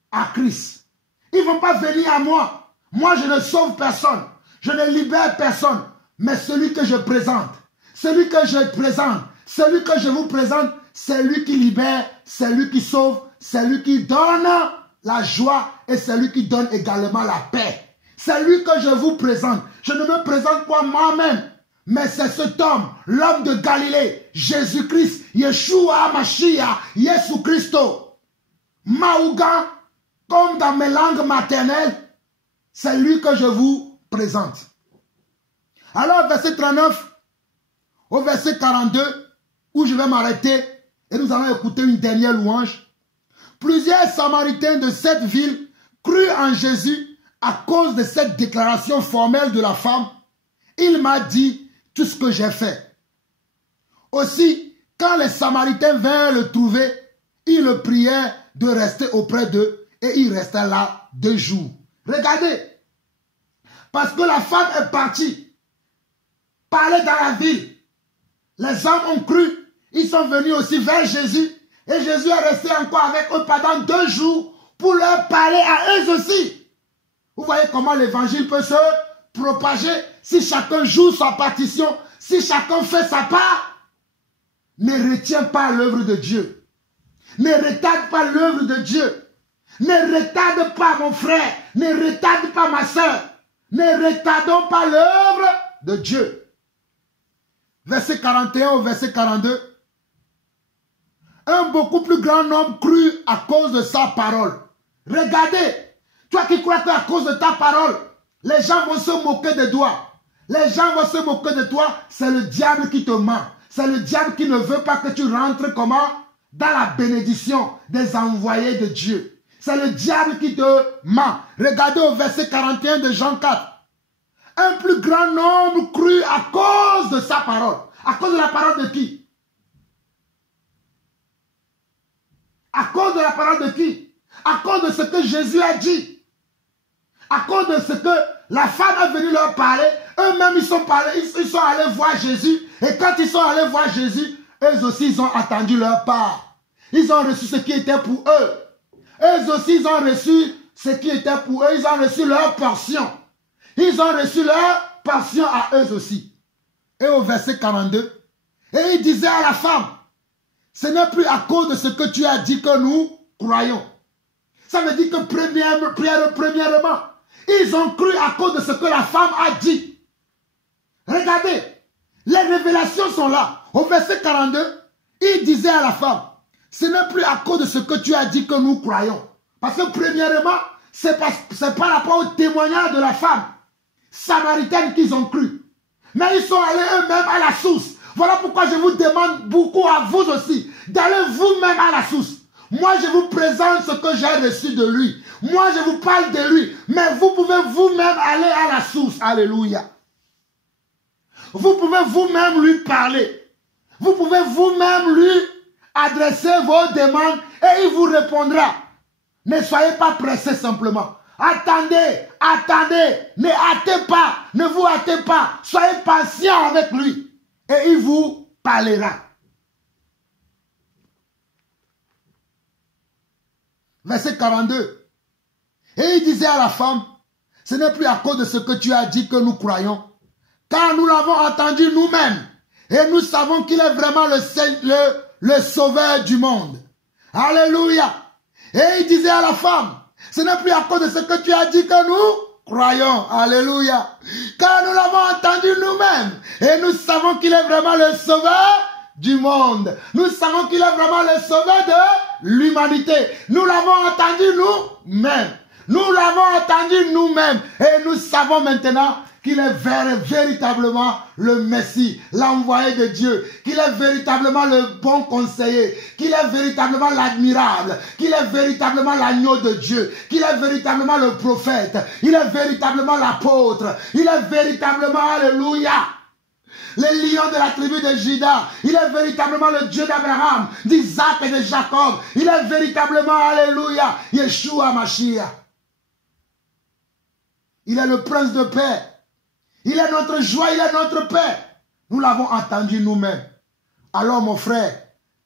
à Christ. Ils ne vont pas venir à moi. Moi, je ne sauve personne. Je ne libère personne. Mais celui que je présente, celui que je présente, celui que je vous présente, c'est lui qui libère, c'est lui qui sauve, c'est lui qui donne la joie et c'est lui qui donne également la paix. C'est lui que je vous présente. Je ne me présente pas moi-même, mais c'est cet homme, l'homme de Galilée, Jésus-Christ, Yeshua Mashiach, Jésus Christo. Maougan, comme dans mes langues maternelles, c'est lui que je vous présente. Alors, verset 39 au verset 42, où je vais m'arrêter, et nous allons écouter une dernière louange. Plusieurs Samaritains de cette ville crurent en Jésus à cause de cette déclaration formelle de la femme. Il m'a dit tout ce que j'ai fait. Aussi, quand les Samaritains vinrent le trouver, ils le prièrent de rester auprès d'eux et il restait là 2 jours. Regardez, parce que la femme est partie parler dans la ville. Les hommes ont cru, ils sont venus aussi vers Jésus et Jésus est resté encore avec eux pendant 2 jours pour leur parler à eux aussi. Vous voyez comment l'évangile peut se propager si chacun joue sa partition, si chacun fait sa part. Ne retiens pas l'œuvre de Dieu. Ne retarde pas l'œuvre de Dieu. Ne retarde pas mon frère. Ne retarde pas ma soeur. Ne retardons pas l'œuvre de Dieu. Verset 41 au verset 42. Un beaucoup plus grand nombre crut à cause de sa parole. Regardez, toi qui crois qu'à cause de ta parole, les gens vont se moquer de toi. Les gens vont se moquer de toi. C'est le diable qui te ment. C'est le diable qui ne veut pas que tu rentres comment? Dans la bénédiction des envoyés de Dieu. C'est le diable qui te ment. Regardez au verset 41 de Jean 4. Un plus grand nombre crut à cause de sa parole. À cause de la parole de qui? À cause de la parole de qui? À cause de ce que Jésus a dit. À cause de ce que la femme est venue leur parler. Eux-mêmes, ils sont allés voir Jésus. Et quand ils sont allés voir Jésus, eux aussi, ils ont attendu leur part. Ils ont reçu ce qui était pour eux. Eux aussi, ils ont reçu ce qui était pour eux. Ils ont reçu leur portion. Ils ont reçu leur portion à eux aussi. Et au verset 42, et il disait à la femme, ce n'est plus à cause de ce que tu as dit que nous croyons. Ça veut dire que premièrement, ils ont cru à cause de ce que la femme a dit. Regardez, les révélations sont là. Au verset 42, il disait à la femme, ce n'est plus à cause de ce que tu as dit que nous croyons. Parce que premièrement, c'est par rapport au témoignage de la femme samaritaine qu'ils ont cru. Mais ils sont allés eux-mêmes à la source. Voilà pourquoi je vous demande beaucoup à vous aussi d'aller vous-même à la source. Moi, je vous présente ce que j'ai reçu de lui. Moi, je vous parle de lui. Mais vous pouvez vous-même aller à la source. Alléluia. Vous pouvez vous-même lui parler. Vous pouvez vous-même lui adresser vos demandes et il vous répondra. Ne soyez pas pressés simplement. Attendez, attendez, ne hâtez pas, ne vous hâtez pas. Soyez patient avec lui et il vous parlera. Verset 42. Et il disait à la femme, ce n'est plus à cause de ce que tu as dit que nous croyons, car nous l'avons entendu nous-mêmes et nous savons qu'il est vraiment le sauveur du monde. Alléluia. Et il disait à la femme, ce n'est plus à cause de ce que tu as dit que nous croyons. Alléluia. Car nous l'avons entendu nous-mêmes et nous savons qu'il est vraiment le sauveur du monde. Nous savons qu'il est vraiment le sauveur de l'humanité. Nous l'avons entendu nous-mêmes. Nous l'avons entendu nous-mêmes. Et nous savons maintenant qu'il est véritablement le Messie, l'envoyé de Dieu, qu'il est véritablement le bon conseiller, qu'il est véritablement l'admirable, qu'il est véritablement l'agneau de Dieu, qu'il est véritablement le prophète, il est véritablement l'apôtre, il est véritablement, alléluia, le lion de la tribu de Juda. Il est véritablement le Dieu d'Abraham, d'Isaac et de Jacob. Il est véritablement, alléluia, Yeshua Mashiach. Il est le prince de paix. Il est notre joie, il est notre paix. Nous l'avons entendu nous-mêmes. Alors mon frère,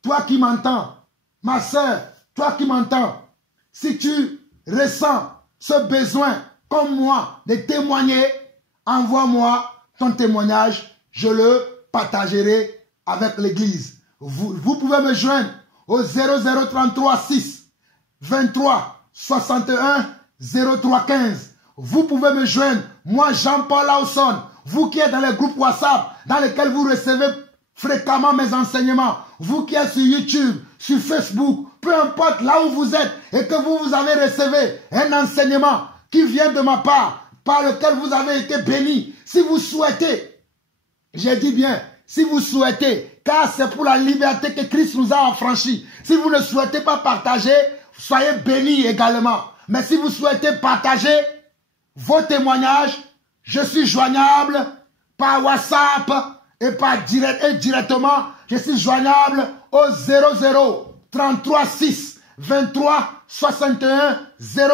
toi qui m'entends, ma soeur, toi qui m'entends, si tu ressens ce besoin, comme moi, de témoigner, envoie-moi ton témoignage. Je le partagerai avec l'église. Vous pouvez me joindre au 0033 6 23 61 03 15. Vous pouvez me joindre, moi Jean-Paul Lawson, vous qui êtes dans les groupes WhatsApp, dans lesquels vous recevez fréquemment mes enseignements, vous qui êtes sur YouTube, sur Facebook, peu importe là où vous êtes, et que vous avez recevé un enseignement qui vient de ma part, par lequel vous avez été béni. Si vous souhaitez, j'ai dit bien, si vous souhaitez, car c'est pour la liberté que Christ nous a affranchis. Si vous ne souhaitez pas partager, soyez bénis également. Mais si vous souhaitez partager vos témoignages, je suis joignable par WhatsApp et directement, je suis joignable au 00 33 6 23 61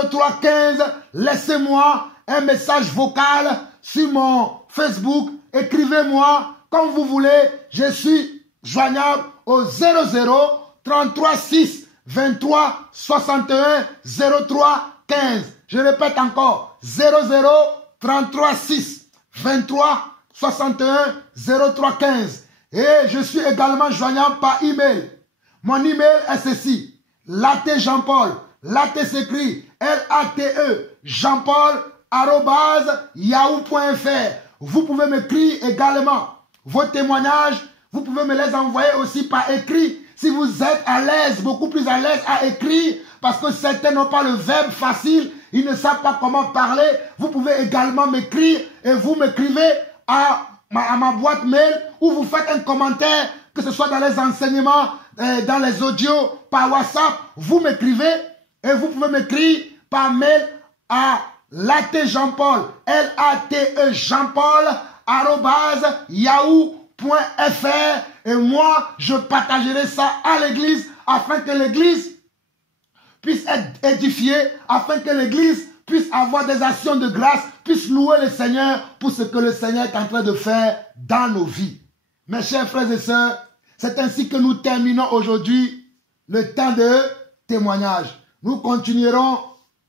03 15. Laissez-moi un message vocal sur mon Facebook. Écrivez-moi comme vous voulez. Je suis joignable au 00 33 6 23 61 03 15. Je répète encore 00 33 6 23 61 03 15. Et je suis également joignable par email. Mon email est ceci: Latte Jean-Paul. Latte s'écrit L-A-T-E Jean-Paul @yahoo.fr. Vous pouvez m'écrire également vos témoignages. Vous pouvez me les envoyer aussi par écrit. Si vous êtes à l'aise, beaucoup plus à l'aise à écrire, parce que certains n'ont pas le verbe facile, ils ne savent pas comment parler, vous pouvez également m'écrire et vous m'écrivez à ma boîte mail ou vous faites un commentaire, que ce soit dans les enseignements, dans les audios, par WhatsApp, vous m'écrivez et vous pouvez m'écrire par mail à Latte Jean-Paul, L-A-T-E Jean-Paul @yahoo.fr et moi je partagerai ça à l'église afin que l'église puisse être édifiée, afin que l'église puisse avoir des actions de grâce, puisse louer le Seigneur pour ce que le Seigneur est en train de faire dans nos vies. Mes chers frères et sœurs, c'est ainsi que nous terminons aujourd'hui le temps de témoignage. Nous continuerons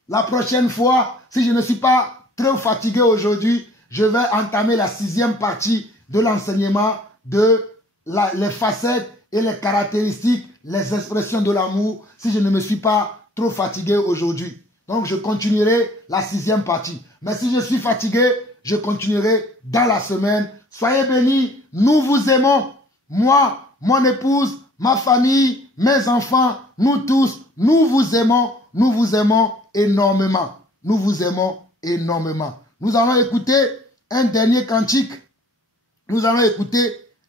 la prochaine fois. Si je ne suis pas trop fatigué aujourd'hui, je vais entamer la 6e partie de l'enseignement de les facettes et les caractéristiques, les expressions de l'amour, si je ne me suis pas trop fatigué aujourd'hui. Donc je continuerai la 6e partie. Mais si je suis fatigué, je continuerai dans la semaine. Soyez bénis, nous vous aimons. Moi, mon épouse, ma famille, mes enfants, nous tous, nous vous aimons énormément. Nous vous aimons énormément. Nous allons écouter un dernier cantique. Nous allons écouter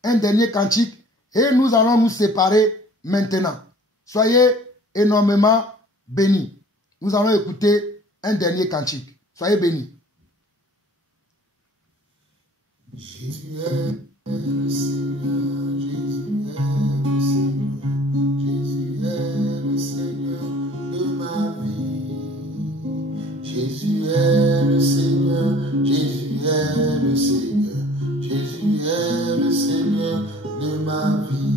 un dernier cantique et nous allons nous séparer maintenant. Soyez énormément bénis. Nous allons écouter un dernier cantique. Soyez bénis. Jésus est le Seigneur, Jésus est le Seigneur, Jésus est le Seigneur de ma vie. Jésus est le Seigneur, Jésus est le Seigneur, Jésus est le Seigneur de ma vie.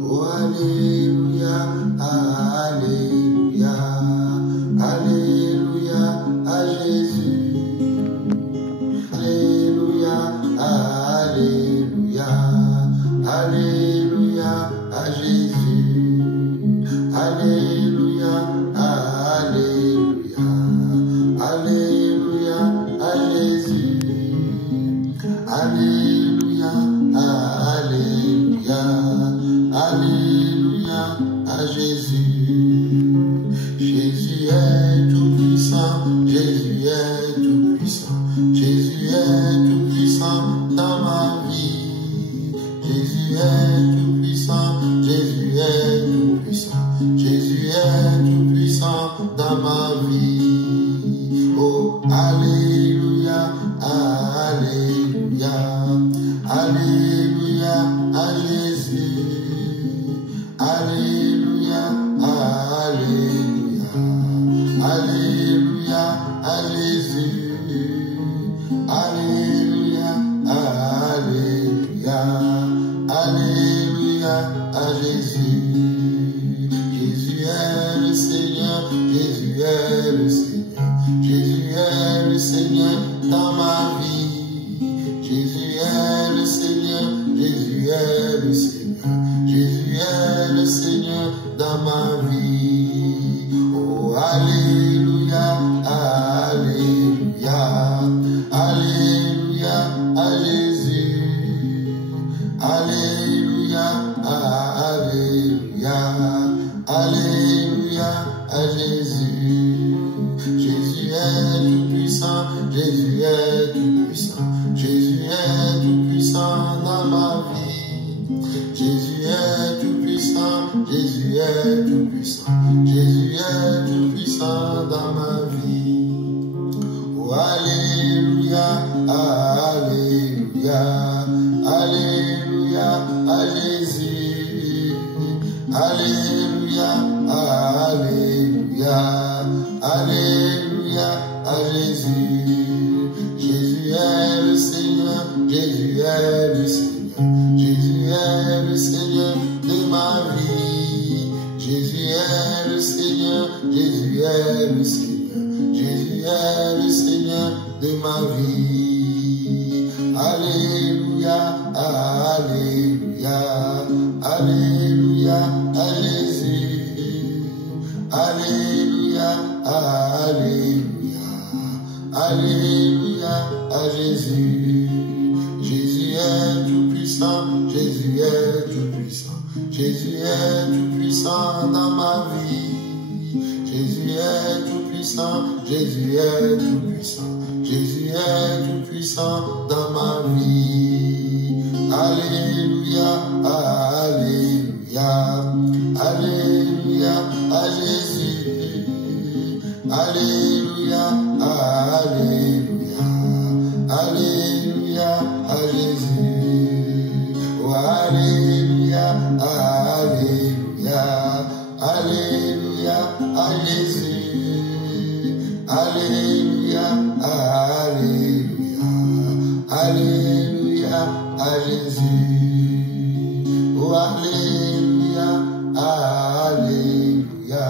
Oh alléluia, alléluia, alléluia à Jésus. Alléluia, alléluia. Jésus est tout puissant dans ma vie. Jésus est tout puissant, Jésus est tout puissant, Jésus est tout puissant dans ma vie. Oh, alléluia, alléluia, alléluia à Jésus. Alléluia, alléluia, alléluia à Jésus. Alléluia, alléluia, alléluia à Jésus. Jésus est le Seigneur, Jésus est le Seigneur, Jésus est le Seigneur dans ma vie. Jésus est le Seigneur, Jésus est le Seigneur, Jésus est le Seigneur dans ma vie. Oh, alléluia, alléluia, alléluia à Jésus. Alléluia, alléluia, alléluia à Jésus. Jésus est tout puissant, Jésus est tout puissant, Jésus est tout puissant dans ma vie. Jésus est tout puissant, Jésus est tout puissant, Jésus est tout puissant dans ma vie. Oh, alléluia, alléluia, alléluia à Jésus. Alléluia, alléluia, alléluia à Jésus. Jésus est le Seigneur, Jésus est le Seigneur, Jésus est le Seigneur de ma vie. Jésus est le Seigneur, Jésus est le Seigneur, Jésus est le Seigneur de ma vie. Alléluia, alléluia, alléluia à Jésus. Alléluia, alléluia, alléluia à Jésus. Jésus est tout puissant, Jésus est tout puissant, Jésus est tout puissant dans ma vie. Jésus est tout puissant, Jésus est tout puissant, Jésus est tout puissant dans ma vie. Alléluia, alléluia, alléluia à Jésus. Alléluia, alléluia, alléluia à Jésus. Oh, alléluia, alléluia, alléluia à Jésus. Alléluia, alléluia, alléluia à Jésus. Oh, alléluia, alléluia.